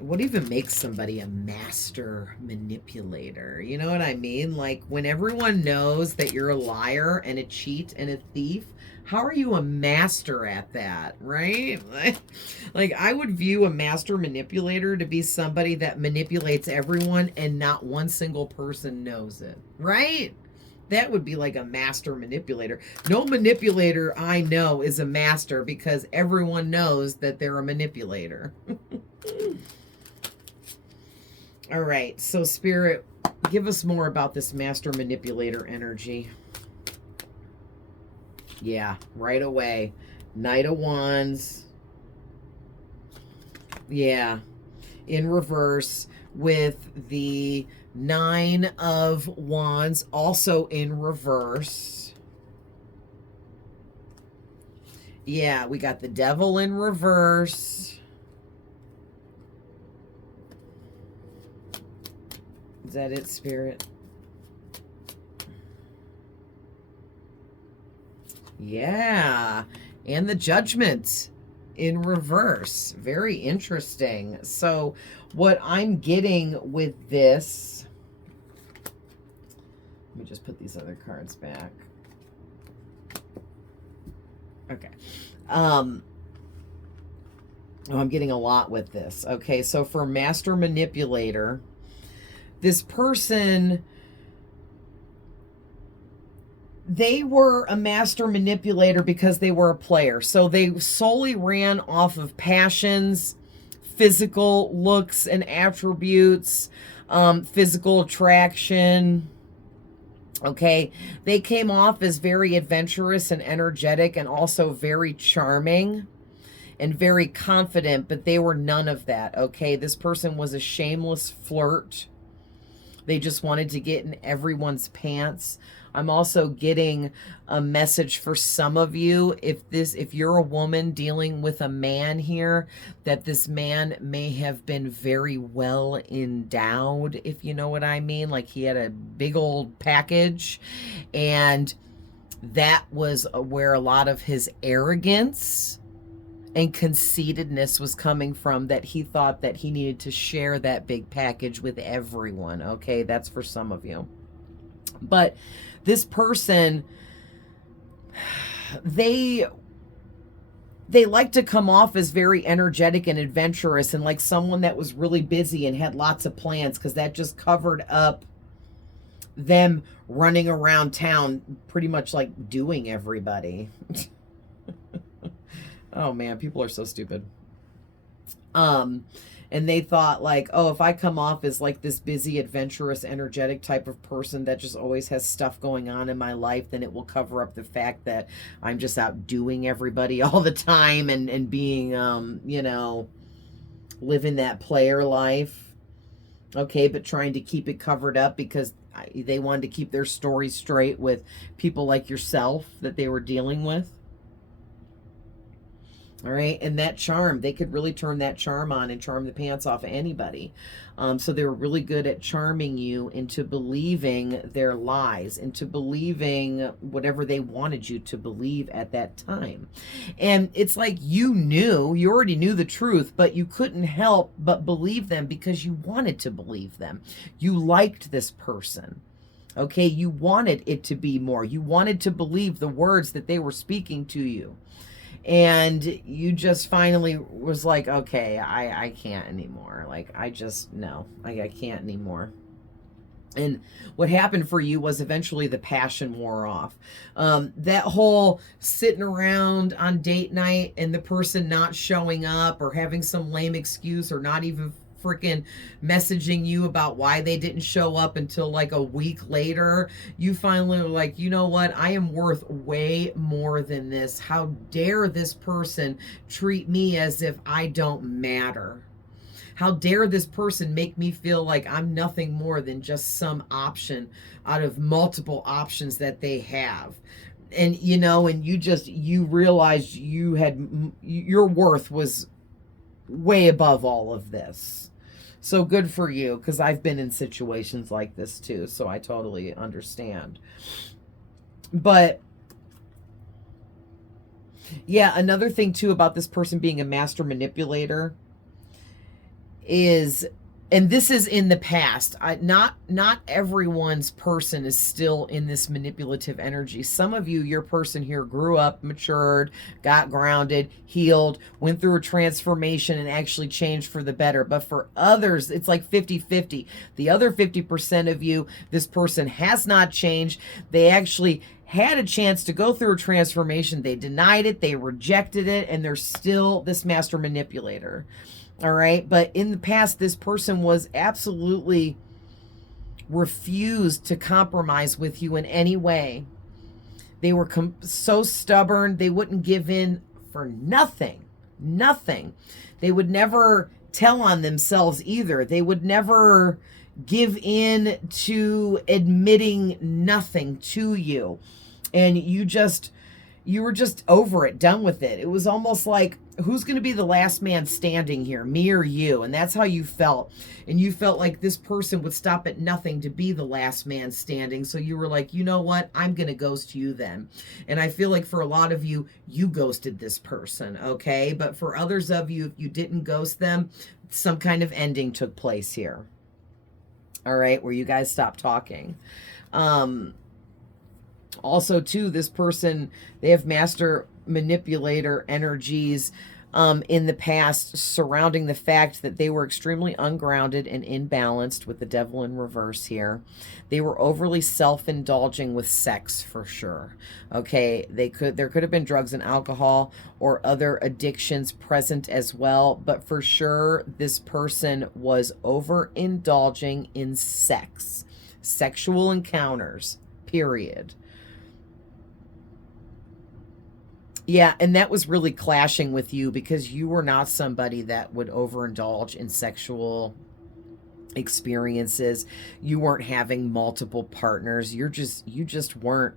What even makes somebody a master manipulator? You know what I mean? Like, when everyone knows that you're a liar and a cheat and a thief, how are you a master at that, right? Like, I would view a master manipulator to be somebody that manipulates everyone and not one single person knows it, right? That would be like a master manipulator. No manipulator I know is a master, because everyone knows that they're a manipulator. All right, so Spirit, give us more about this master manipulator energy. Yeah, right away. Knight of Wands. Yeah, in reverse, with the Nine of Wands also in reverse. Yeah, we got the Devil in reverse. Is that it, Spirit? Yeah, and the Judgment in reverse. Very interesting. So what I'm getting with this, let me just put these other cards back. Okay. Oh, I'm getting a lot with this. Okay, so for master manipulator, this person, they were a master manipulator because they were a player. So they solely ran off of passions, physical looks and attributes, physical attraction. Okay, they came off as very adventurous and energetic and also very charming and very confident, but they were none of that. Okay, this person was a shameless flirt. They just wanted to get in everyone's pants. I'm also getting a message for some of you. If you're a woman dealing with a man here, that this man may have been very well endowed, if you know what I mean. Like, he had a big old package, and that was where a lot of his arrogance and conceitedness was coming from, that he thought that he needed to share that big package with everyone. Okay, that's for some of you. But this person, they like to come off as very energetic and adventurous and like someone that was really busy and had lots of plans, because that just covered up them running around town pretty much like doing everybody. Oh man, people are so stupid. And they thought like, oh, if I come off as like this busy, adventurous, energetic type of person that just always has stuff going on in my life, then it will cover up the fact that I'm just out doing everybody all the time and being, you know, living that player life. Okay, but trying to keep it covered up because they wanted to keep their story straight with people like yourself that they were dealing with. All right. And that charm, they could really turn that charm on and charm the pants off of anybody. So they were really good at charming you into believing their lies, into believing whatever they wanted you to believe at that time. And it's like you already knew the truth, but you couldn't help but believe them because you wanted to believe them. You liked this person. Okay. You wanted it to be more. You wanted to believe the words that they were speaking to you. And you just finally was like, okay, I can't anymore. Like, I just, no, I can't anymore. And what happened for you was eventually the passion wore off. That whole sitting around on date night and the person not showing up or having some lame excuse or not even freaking messaging you about why they didn't show up until like a week later, you finally were like, you know what, I am worth way more than this. How dare this person treat me as if I don't matter? How dare this person make me feel like I'm nothing more than just some option out of multiple options that they have? And and you realized your worth was way above all of this. So good for you, because I've been in situations like this too, so I totally understand. But yeah, another thing too about this person being a master manipulator is, and this is in the past, not everyone's person is still in this manipulative energy. Some of you, your person here grew up, matured, got grounded, healed, went through a transformation and actually changed for the better. But for others, it's like 50-50. The other 50% of you, this person has not changed. They actually had a chance to go through a transformation. They denied it, they rejected it, and they're still this master manipulator. All right. But in the past, this person was absolutely refused to compromise with you in any way. They were so stubborn. They wouldn't give in for nothing. Nothing. They would never tell on themselves either. They would never give in to admitting nothing to you. And you were just over it, done with it. It was almost like, who's going to be the last man standing here, me or you? And that's how you felt. And you felt like this person would stop at nothing to be the last man standing. So you were like, you know what? I'm going to ghost you then. And I feel like for a lot of you, you ghosted this person, okay? But for others of you, if you didn't ghost them, some kind of ending took place here. All right, where you guys stopped talking. Also, too, this person, they have master manipulator energies in the past surrounding the fact that they were extremely ungrounded and imbalanced, with the devil in reverse here. They were overly self-indulging with sex, for sure. Okay, there could have been drugs and alcohol or other addictions present as well, but for sure this person was overindulging in sex, sexual encounters, period. Yeah, and that was really clashing with you because you were not somebody that would overindulge in sexual experiences. You weren't having multiple partners. You just weren't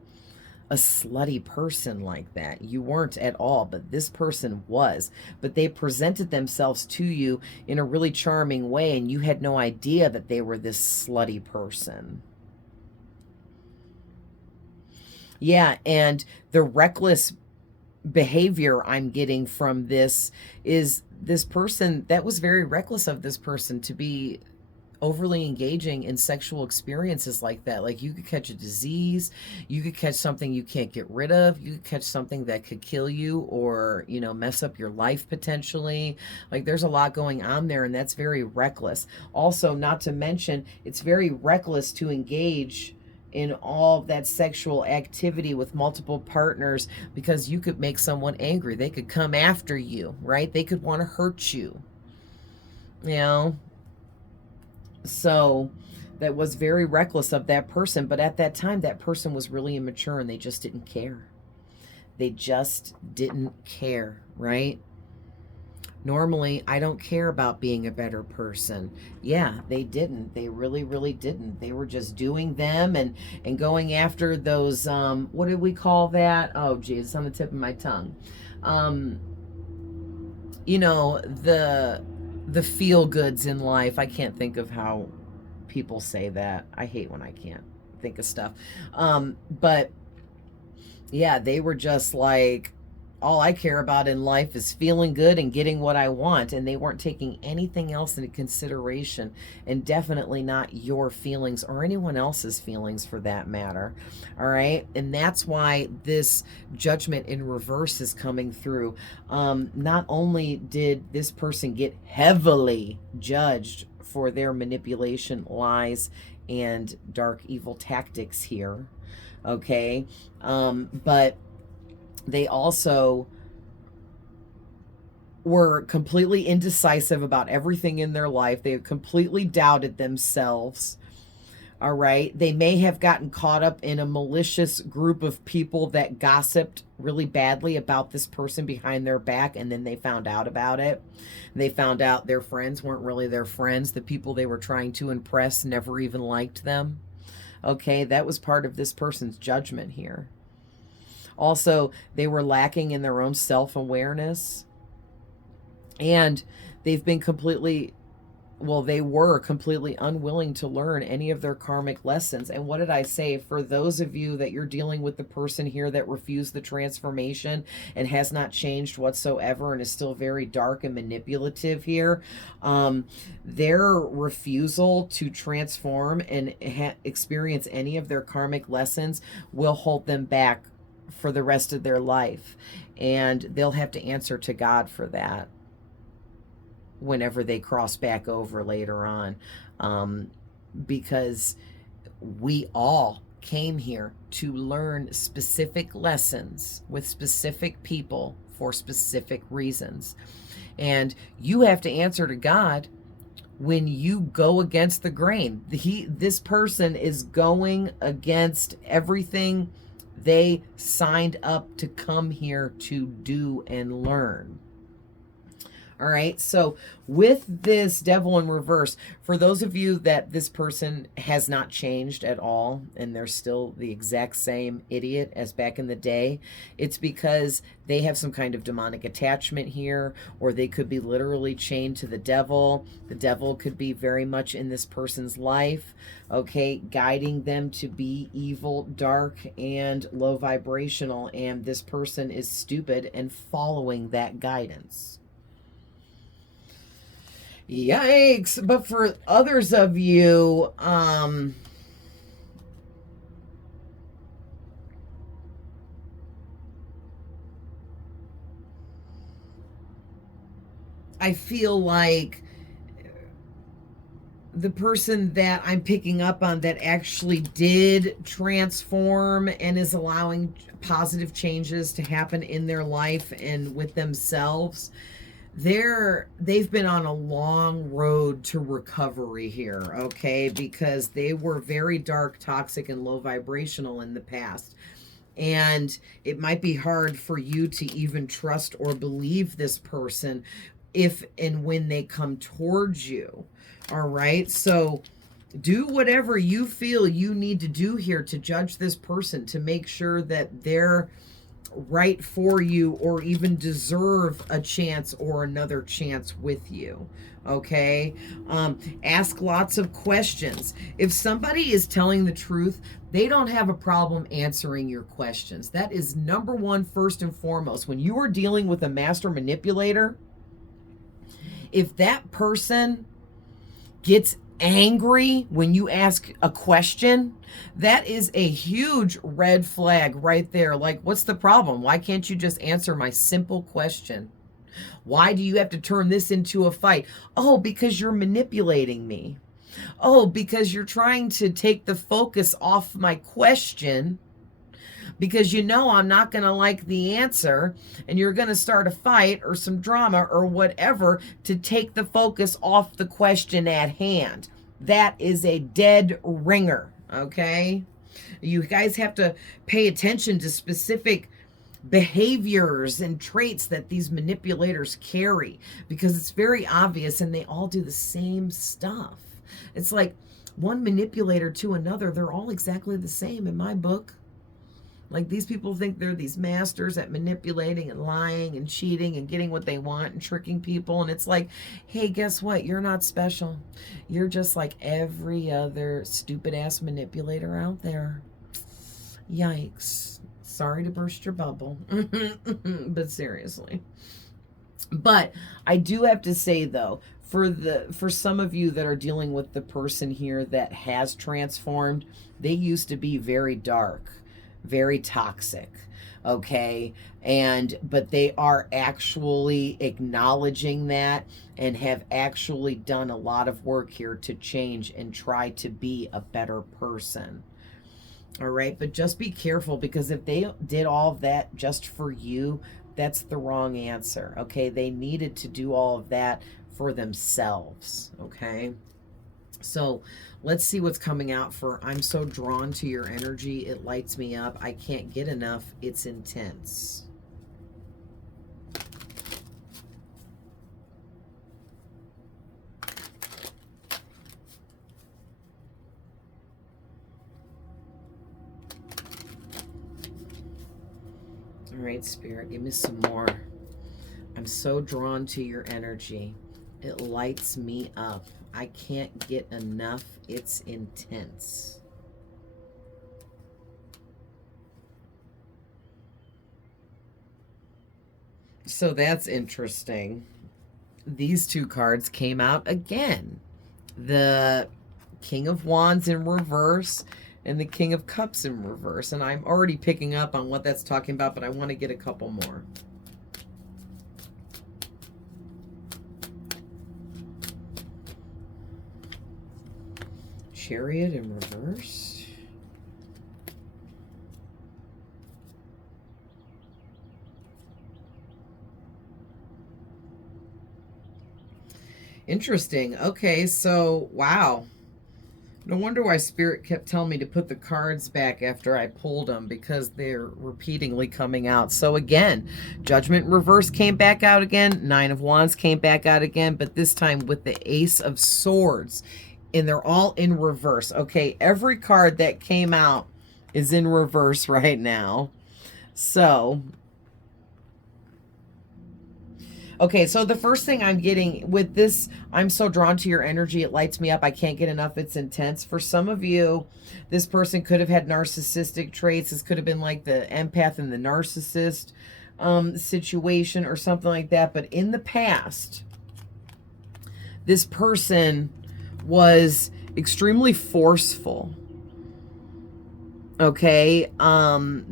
a slutty person like that. You weren't at all, but this person was. But they presented themselves to you in a really charming way, and you had no idea that they were this slutty person. Yeah, and the reckless behavior I'm getting from this is this person, that was very reckless of this person to be overly engaging in sexual experiences like that. Like, you could catch a disease, you could catch something you can't get rid of, you could catch something that could kill you or, mess up your life potentially. Like, there's a lot going on there, and that's very reckless. Also, not to mention, it's very reckless to engage in all that sexual activity with multiple partners, because you could make someone angry. They could come after you, right? They could want to hurt you, So that was very reckless of that person. But at that time, that person was really immature and they just didn't care. They just didn't care, right? Normally, I don't care about being a better person. Yeah, they didn't. They really, really didn't. They were just doing them and going after those, what did we call that? Oh, geez, it's on the tip of my tongue. you know, the feel goods in life. I can't think of how people say that. I hate when I can't think of stuff. But yeah, they were just like, all I care about in life is feeling good and getting what I want. And they weren't taking anything else into consideration, and definitely not your feelings or anyone else's feelings for that matter. All right. And that's why this judgment in reverse is coming through. Not only did this person get heavily judged for their manipulation, lies, and dark evil tactics here, okay, but they also were completely indecisive about everything in their life. They completely doubted themselves. All right. They may have gotten caught up in a malicious group of people that gossiped really badly about this person behind their back, and then they found out about it. They found out their friends weren't really their friends. The people they were trying to impress never even liked them. Okay, that was part of this person's judgment here. Also, they were lacking in their own self-awareness, and they've been completely, well, they were completely unwilling to learn any of their karmic lessons. And what did I say? For those of you that you're dealing with the person here that refused the transformation and has not changed whatsoever and is still very dark and manipulative here, their refusal to transform and experience any of their karmic lessons will hold them back for the rest of their life. And they'll have to answer to God for that whenever they cross back over later on, because we all came here to learn specific lessons with specific people for specific reasons. And you have to answer to God when you go against the grain. This person is going against everything they signed up to come here to do and learn. All right, so with this devil in reverse, for those of you that this person has not changed at all and they're still the exact same idiot as back in the day, it's because they have some kind of demonic attachment here, or they could be literally chained to the devil. The devil could be very much in this person's life, okay, guiding them to be evil, dark, and low vibrational, and this person is stupid and following that guidance. Yikes. But for others of you, I feel like the person that I'm picking up on that actually did transform and is allowing positive changes to happen in their life and with themselves, they've been on a long road to recovery here, okay? Because they were very dark, toxic, and low vibrational in the past. And it might be hard for you to even trust or believe this person if and when they come towards you. All right? So do whatever you feel you need to do here to judge this person, to make sure that they're right for you or even deserve a chance or another chance with you. Okay? Ask lots of questions. If somebody is telling the truth, they don't have a problem answering your questions. That is number one, first and foremost. When you are dealing with a master manipulator, if that person gets angry when you ask a question, that is a huge red flag right there. Like, what's the problem? Why can't you just answer my simple question? Why do you have to turn this into a fight? Oh, because you're manipulating me. Oh, because you're trying to take the focus off my question, because you know I'm not going to like the answer, and you're going to start a fight or some drama or whatever to take the focus off the question at hand. That is a dead ringer, okay? You guys have to pay attention to specific behaviors and traits that these manipulators carry, because it's very obvious and they all do the same stuff. It's like one manipulator to another, they're all exactly the same in my book. Like, these people think they're these masters at manipulating and lying and cheating and getting what they want and tricking people. And it's like, hey, guess what? You're not special. You're just like every other stupid ass manipulator out there. Yikes. Sorry to burst your bubble. But seriously. But I do have to say, though, for some of you that are dealing with the person here that has transformed, they used to be very dark, very toxic, okay? But they are actually acknowledging that and have actually done a lot of work here to change and try to be a better person. All right, but just be careful, because if they did all of that just for you, that's the wrong answer, okay? They needed to do all of that for themselves, okay? So let's see what's coming out for I'm so drawn to your energy. It lights me up. I can't get enough. It's intense. All right, Spirit, give me some more. I'm so drawn to your energy. It lights me up. I can't get enough. It's intense. So that's interesting. These two cards came out again. The King of Wands in reverse and the King of Cups in reverse. And I'm already picking up on what that's talking about, but I want to get a couple more. Chariot in reverse. Interesting. Okay, so wow. No wonder why Spirit kept telling me to put the cards back after I pulled them, because they're repeatedly coming out. So again, Judgment in reverse came back out again. Nine of Wands came back out again, but this time with the Ace of Swords. And they're all in reverse. Okay, every card that came out is in reverse right now. So, okay, so the first thing I'm getting with this, I'm so drawn to your energy, it lights me up, I can't get enough, it's intense. For some of you, this person could have had narcissistic traits. This could have been like the empath and the narcissist situation or something like that. But in the past, this person was extremely forceful, okay,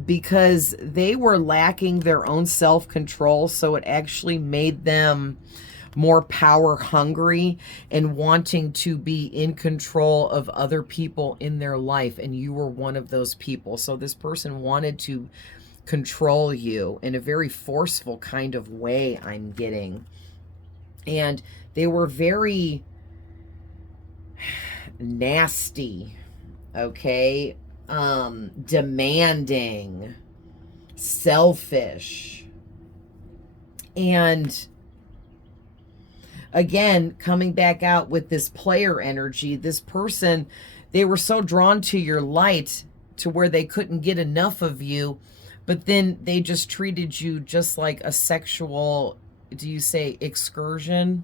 because they were lacking their own self-control, so it actually made them more power hungry and wanting to be in control of other people in their life, and you were one of those people. So this person wanted to control you in a very forceful kind of way, I'm getting. And they were very nasty, okay, demanding, selfish. And again, coming back out with this player energy, this person, they were so drawn to your light to where they couldn't get enough of you, but then they just treated you just like a sexual, do you say excursion?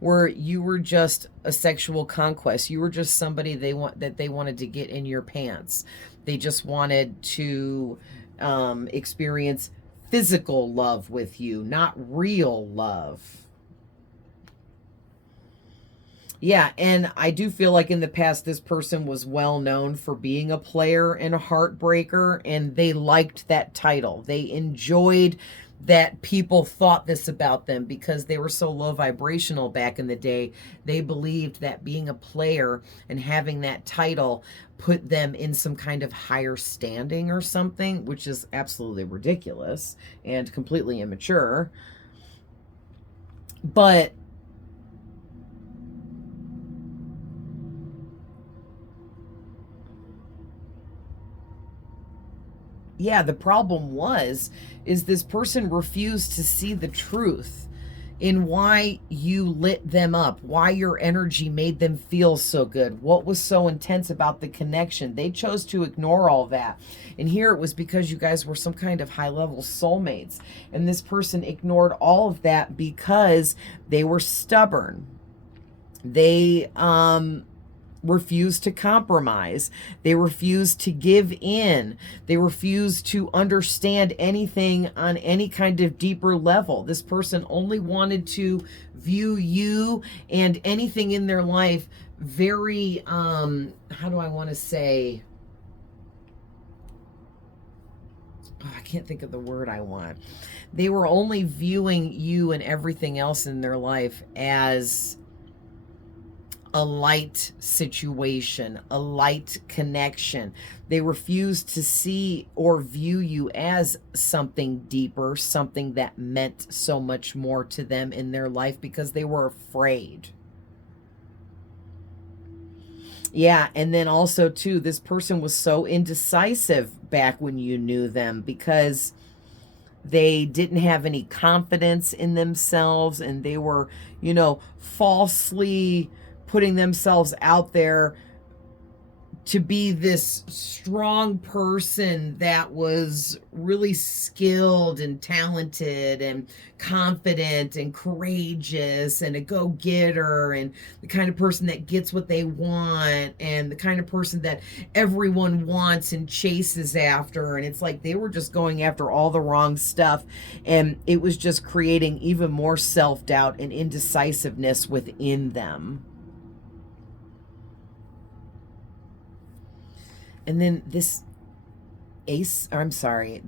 Where you were just a sexual conquest. You were just somebody they wanted to get in your pants. They just wanted to experience physical love with you, not real love. Yeah, and I do feel like in the past, this person was well known for being a player and a heartbreaker, and they liked that title. They enjoyed that people thought this about them because they were so low vibrational back in the day. They believed that being a player and having that title put them in some kind of higher standing or something, which is absolutely ridiculous and completely immature. But yeah, the problem is this person refused to see the truth in why you lit them up, why your energy made them feel so good, what was so intense about the connection. They chose to ignore all that. And here it was because you guys were some kind of high-level soulmates. And this person ignored all of that because they were stubborn. They refused to compromise. They refused to give in. They refused to understand anything on any kind of deeper level. This person only wanted to view you and anything in their life very, how do I want to say? Oh, I can't think of the word I want. They were only viewing you and everything else in their life as a light situation, a light connection. They refused to see or view you as something deeper, something that meant so much more to them in their life because they were afraid. Yeah, and then also too, this person was so indecisive back when you knew them because they didn't have any confidence in themselves, and they were, you know, falsely putting themselves out there to be this strong person that was really skilled and talented and confident and courageous and a go-getter and the kind of person that gets what they want and the kind of person that everyone wants and chases after. And it's like they were just going after all the wrong stuff, and it was just creating even more self-doubt and indecisiveness within them. And then this ace, or I'm sorry,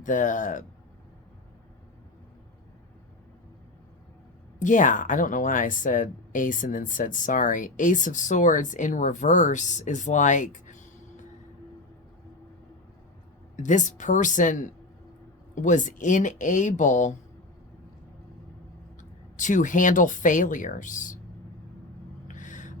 yeah, I don't know why I said ace and then said sorry. Ace of Swords in reverse is like this person was unable to handle failures.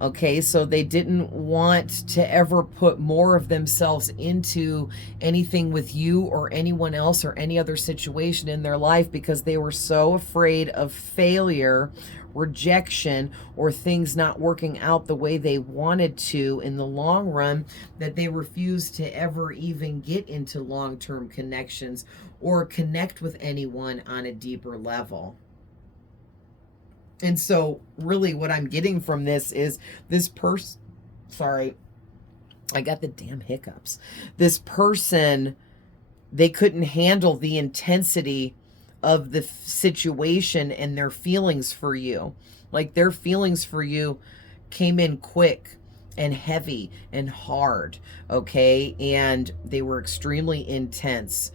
Okay, so they didn't want to ever put more of themselves into anything with you or anyone else or any other situation in their life because they were so afraid of failure, rejection, or things not working out the way they wanted to in the long run that they refused to ever even get into long-term connections or connect with anyone on a deeper level. And so really what I'm getting from this is this person, sorry, I got the damn hiccups. This person, they couldn't handle the intensity of the situation and their feelings for you. Like their feelings for you came in quick and heavy and hard, okay? And they were extremely intense.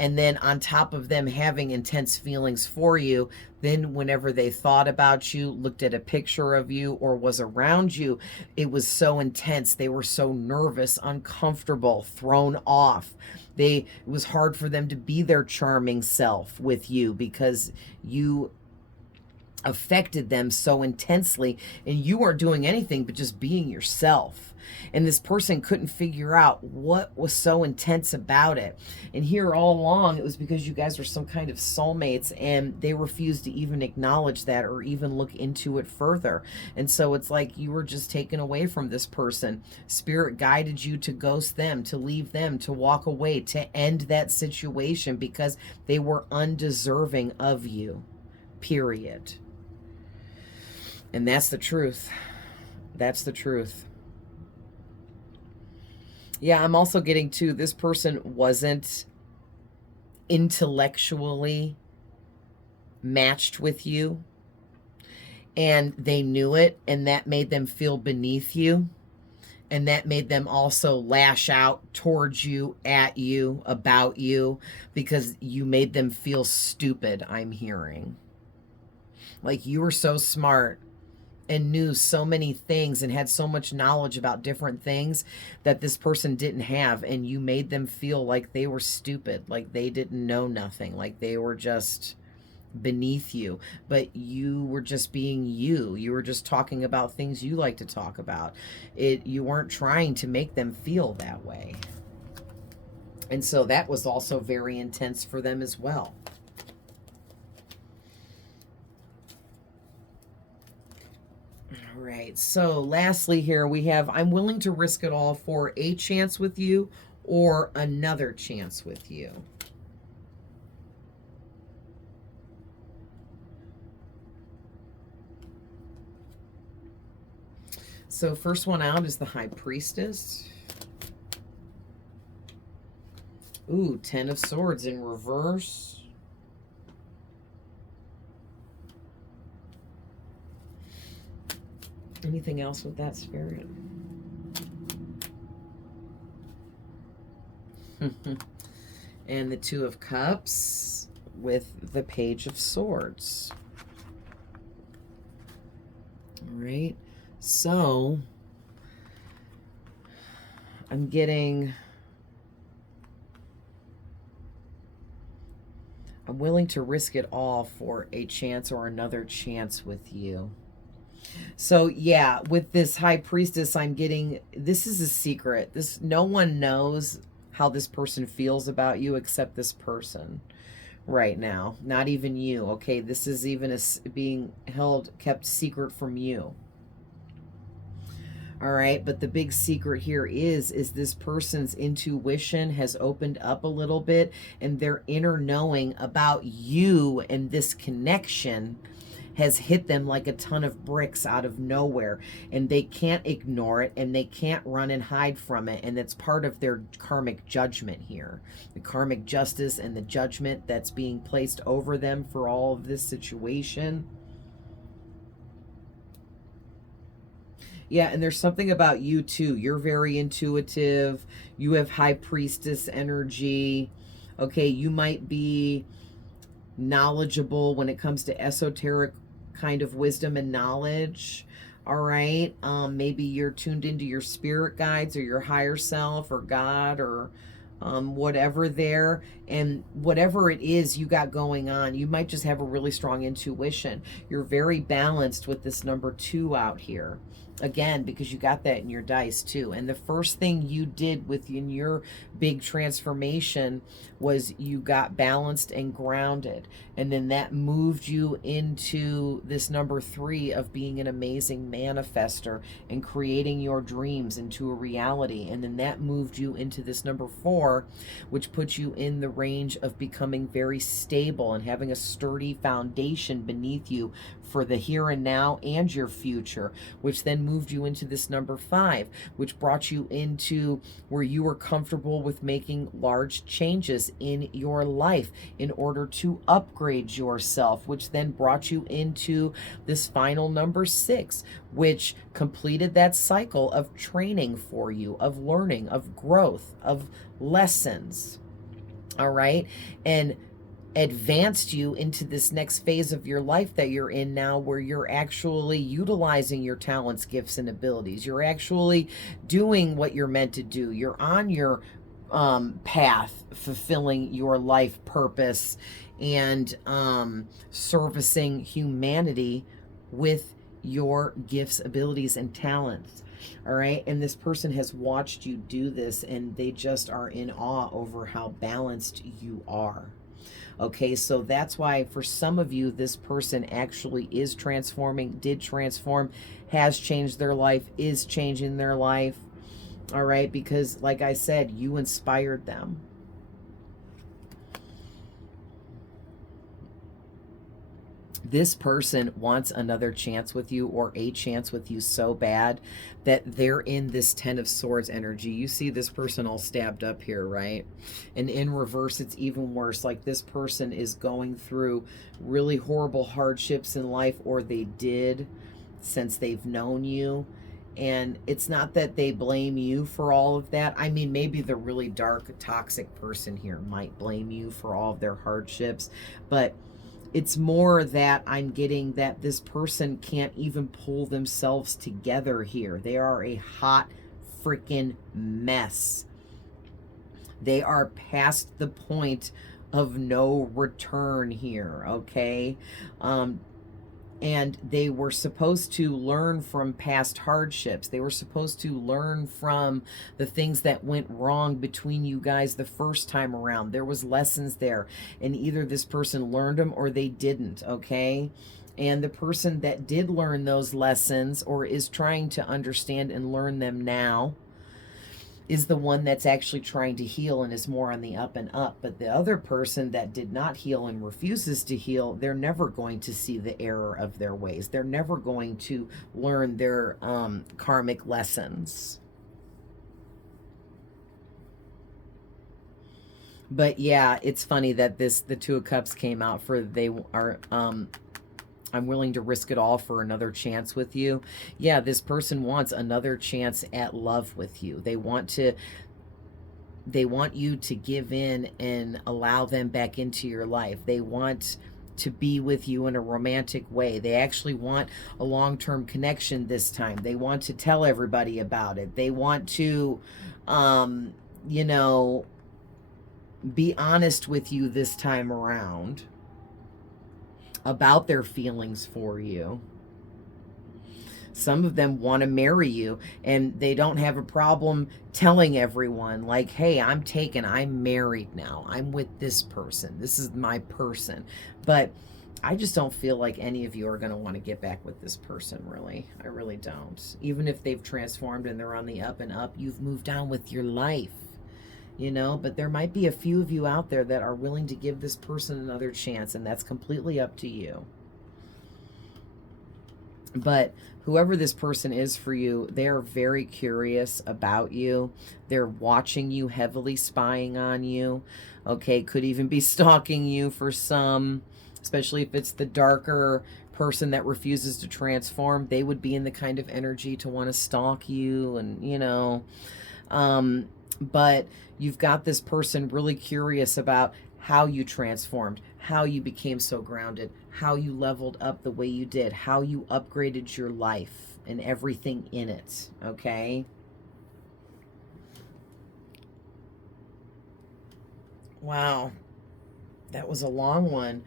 And then on top of them having intense feelings for you, then whenever they thought about you, looked at a picture of you, or was around you, it was so intense. They were so nervous, uncomfortable, thrown off. It was hard for them to be their charming self with you because you affected them so intensely and you weren't doing anything but just being yourself. And this person couldn't figure out what was so intense about it. And here all along, it was because you guys were some kind of soulmates and they refused to even acknowledge that or even look into it further. And so it's like you were just taken away from this person. Spirit guided you to ghost them, to leave them, to walk away, to end that situation because they were undeserving of you, period. And that's the truth. That's the truth. Yeah, I'm also getting to this person wasn't intellectually matched with you. And they knew it, and that made them feel beneath you. And that made them also lash out towards you, at you, about you, because you made them feel stupid, I'm hearing. Like you were so smart and knew so many things and had so much knowledge about different things that this person didn't have, and you made them feel like they were stupid, like they didn't know nothing, like they were just beneath you. But you were just being you. You were just talking about things you like to talk about. You weren't trying to make them feel that way. And so that was also very intense for them as well. All right. So lastly here we have, I'm willing to risk it all for a chance with you or another chance with you. So first one out is the High Priestess. Ooh, Ten of Swords in reverse. Anything else with that, Spirit? And the Two of Cups with the Page of Swords. All right. So I'm willing to risk it all for a chance or another chance with you. So yeah, with this High Priestess, I'm getting, this is a secret. No one knows how this person feels about you except this person right now. Not even you, okay? This is even being kept secret from you. All right, but the big secret here is this person's intuition has opened up a little bit, and their inner knowing about you and this connection has hit them like a ton of bricks out of nowhere, and they can't ignore it, and they can't run and hide from it, and it's part of their karmic judgment here. The karmic justice and the judgment that's being placed over them for all of this situation. Yeah, and there's something about you too. You're very intuitive. You have High Priestess energy. Okay, you might be knowledgeable when it comes to esoteric kind of wisdom and knowledge. All right. Maybe you're tuned into your spirit guides or your higher self or God or whatever there. And whatever it is you got going on, you might just have a really strong intuition. You're very balanced with this number 2 out here. Again, because you got that in your dice too. And the first thing you did within your big transformation was you got balanced and grounded. And then that moved you into this number 3 of being an amazing manifester and creating your dreams into a reality. And then that moved you into this number 4, which puts you in the range of becoming very stable and having a sturdy foundation beneath you for the here and now and your future, which then moved you into this number 5, which brought you into where you were comfortable with making large changes in your life in order to upgrade yourself, which then brought you into this final number 6, which completed that cycle of training for you, of learning, of growth, of lessons. All right. And advanced you into this next phase of your life that you're in now, where you're actually utilizing your talents, gifts, and abilities. You're actually doing what you're meant to do. You're on your path, fulfilling your life purpose and servicing humanity with your gifts, abilities, and talents. All right. And this person has watched you do this, and they just are in awe over how balanced you are. Okay, so that's why for some of you, this person actually is transforming, did transform, has changed their life, is changing their life. All right, because like I said, you inspired them. This person wants another chance with you, or a chance with you so bad that they're in this 10 of Swords energy. You see this person all stabbed up here, right? And in reverse, it's even worse. Like this person is going through really horrible hardships in life, or they did since they've known you. And it's not that they blame you for all of that. I mean, maybe the really dark, toxic person here might blame you for all of their hardships, but it's more that I'm getting that this person can't even pull themselves together here. They are a hot freaking mess. They are past the point of no return here, okay? And they were supposed to learn from past hardships. They were supposed to learn from the things that went wrong between you guys the first time around. There was lessons there, and either this person learned them or they didn't, okay? And the person that did learn those lessons or is trying to understand and learn them now is the one that's actually trying to heal and is more on the up and up. But the other person that did not heal and refuses to heal, they're never going to see the error of their ways. They're never going to learn their karmic lessons. But yeah, it's funny that the Two of Cups came out for they are I'm willing to risk it all for another chance with you. Yeah, this person wants another chance at love with you. They want you to give in and allow them back into your life. They want to be with you in a romantic way. They actually want a long-term connection this time. They want to tell everybody about it. They want to you know, be honest with you this time around about their feelings for you. Some of them want to marry you, and they don't have a problem telling everyone, like, hey, I'm taken, I'm married now, I'm with this person, this is my person. But I just don't feel like any of you are going to want to get back with this person, really. I really don't. Even if they've transformed and they're on the up and up, you've moved on with your life. You know, but there might be a few of you out there that are willing to give this person another chance, and that's completely up to you. But whoever this person is for you, they are very curious about you. They're watching you, heavily spying on you. Okay, could even be stalking you for some, especially if it's the darker person that refuses to transform. They would be in the kind of energy to want to stalk you, and, you know, but you've got this person really curious about how you transformed, how you became so grounded, how you leveled up the way you did, how you upgraded your life and everything in it, okay? Wow, that was a long one.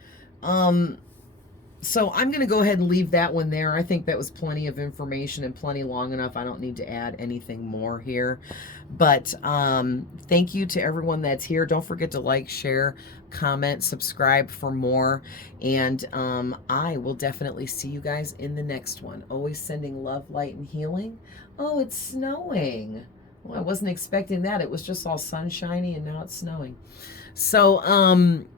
So I'm going to go ahead and leave that one there. I think that was plenty of information and plenty long enough. I don't need to add anything more here. But thank you to everyone that's here. Don't forget to like, share, comment, subscribe for more. And I will definitely see you guys in the next one. Always sending love, light, and healing. Oh, it's snowing. Well, I wasn't expecting that. It was just all sunshiny, and now it's snowing. So,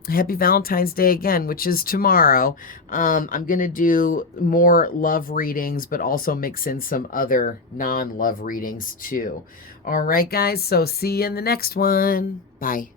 happy Valentine's Day again, which is tomorrow. I'm going to do more love readings, but also mix in some other non-love readings too. All right, guys. So see you in the next one. Bye.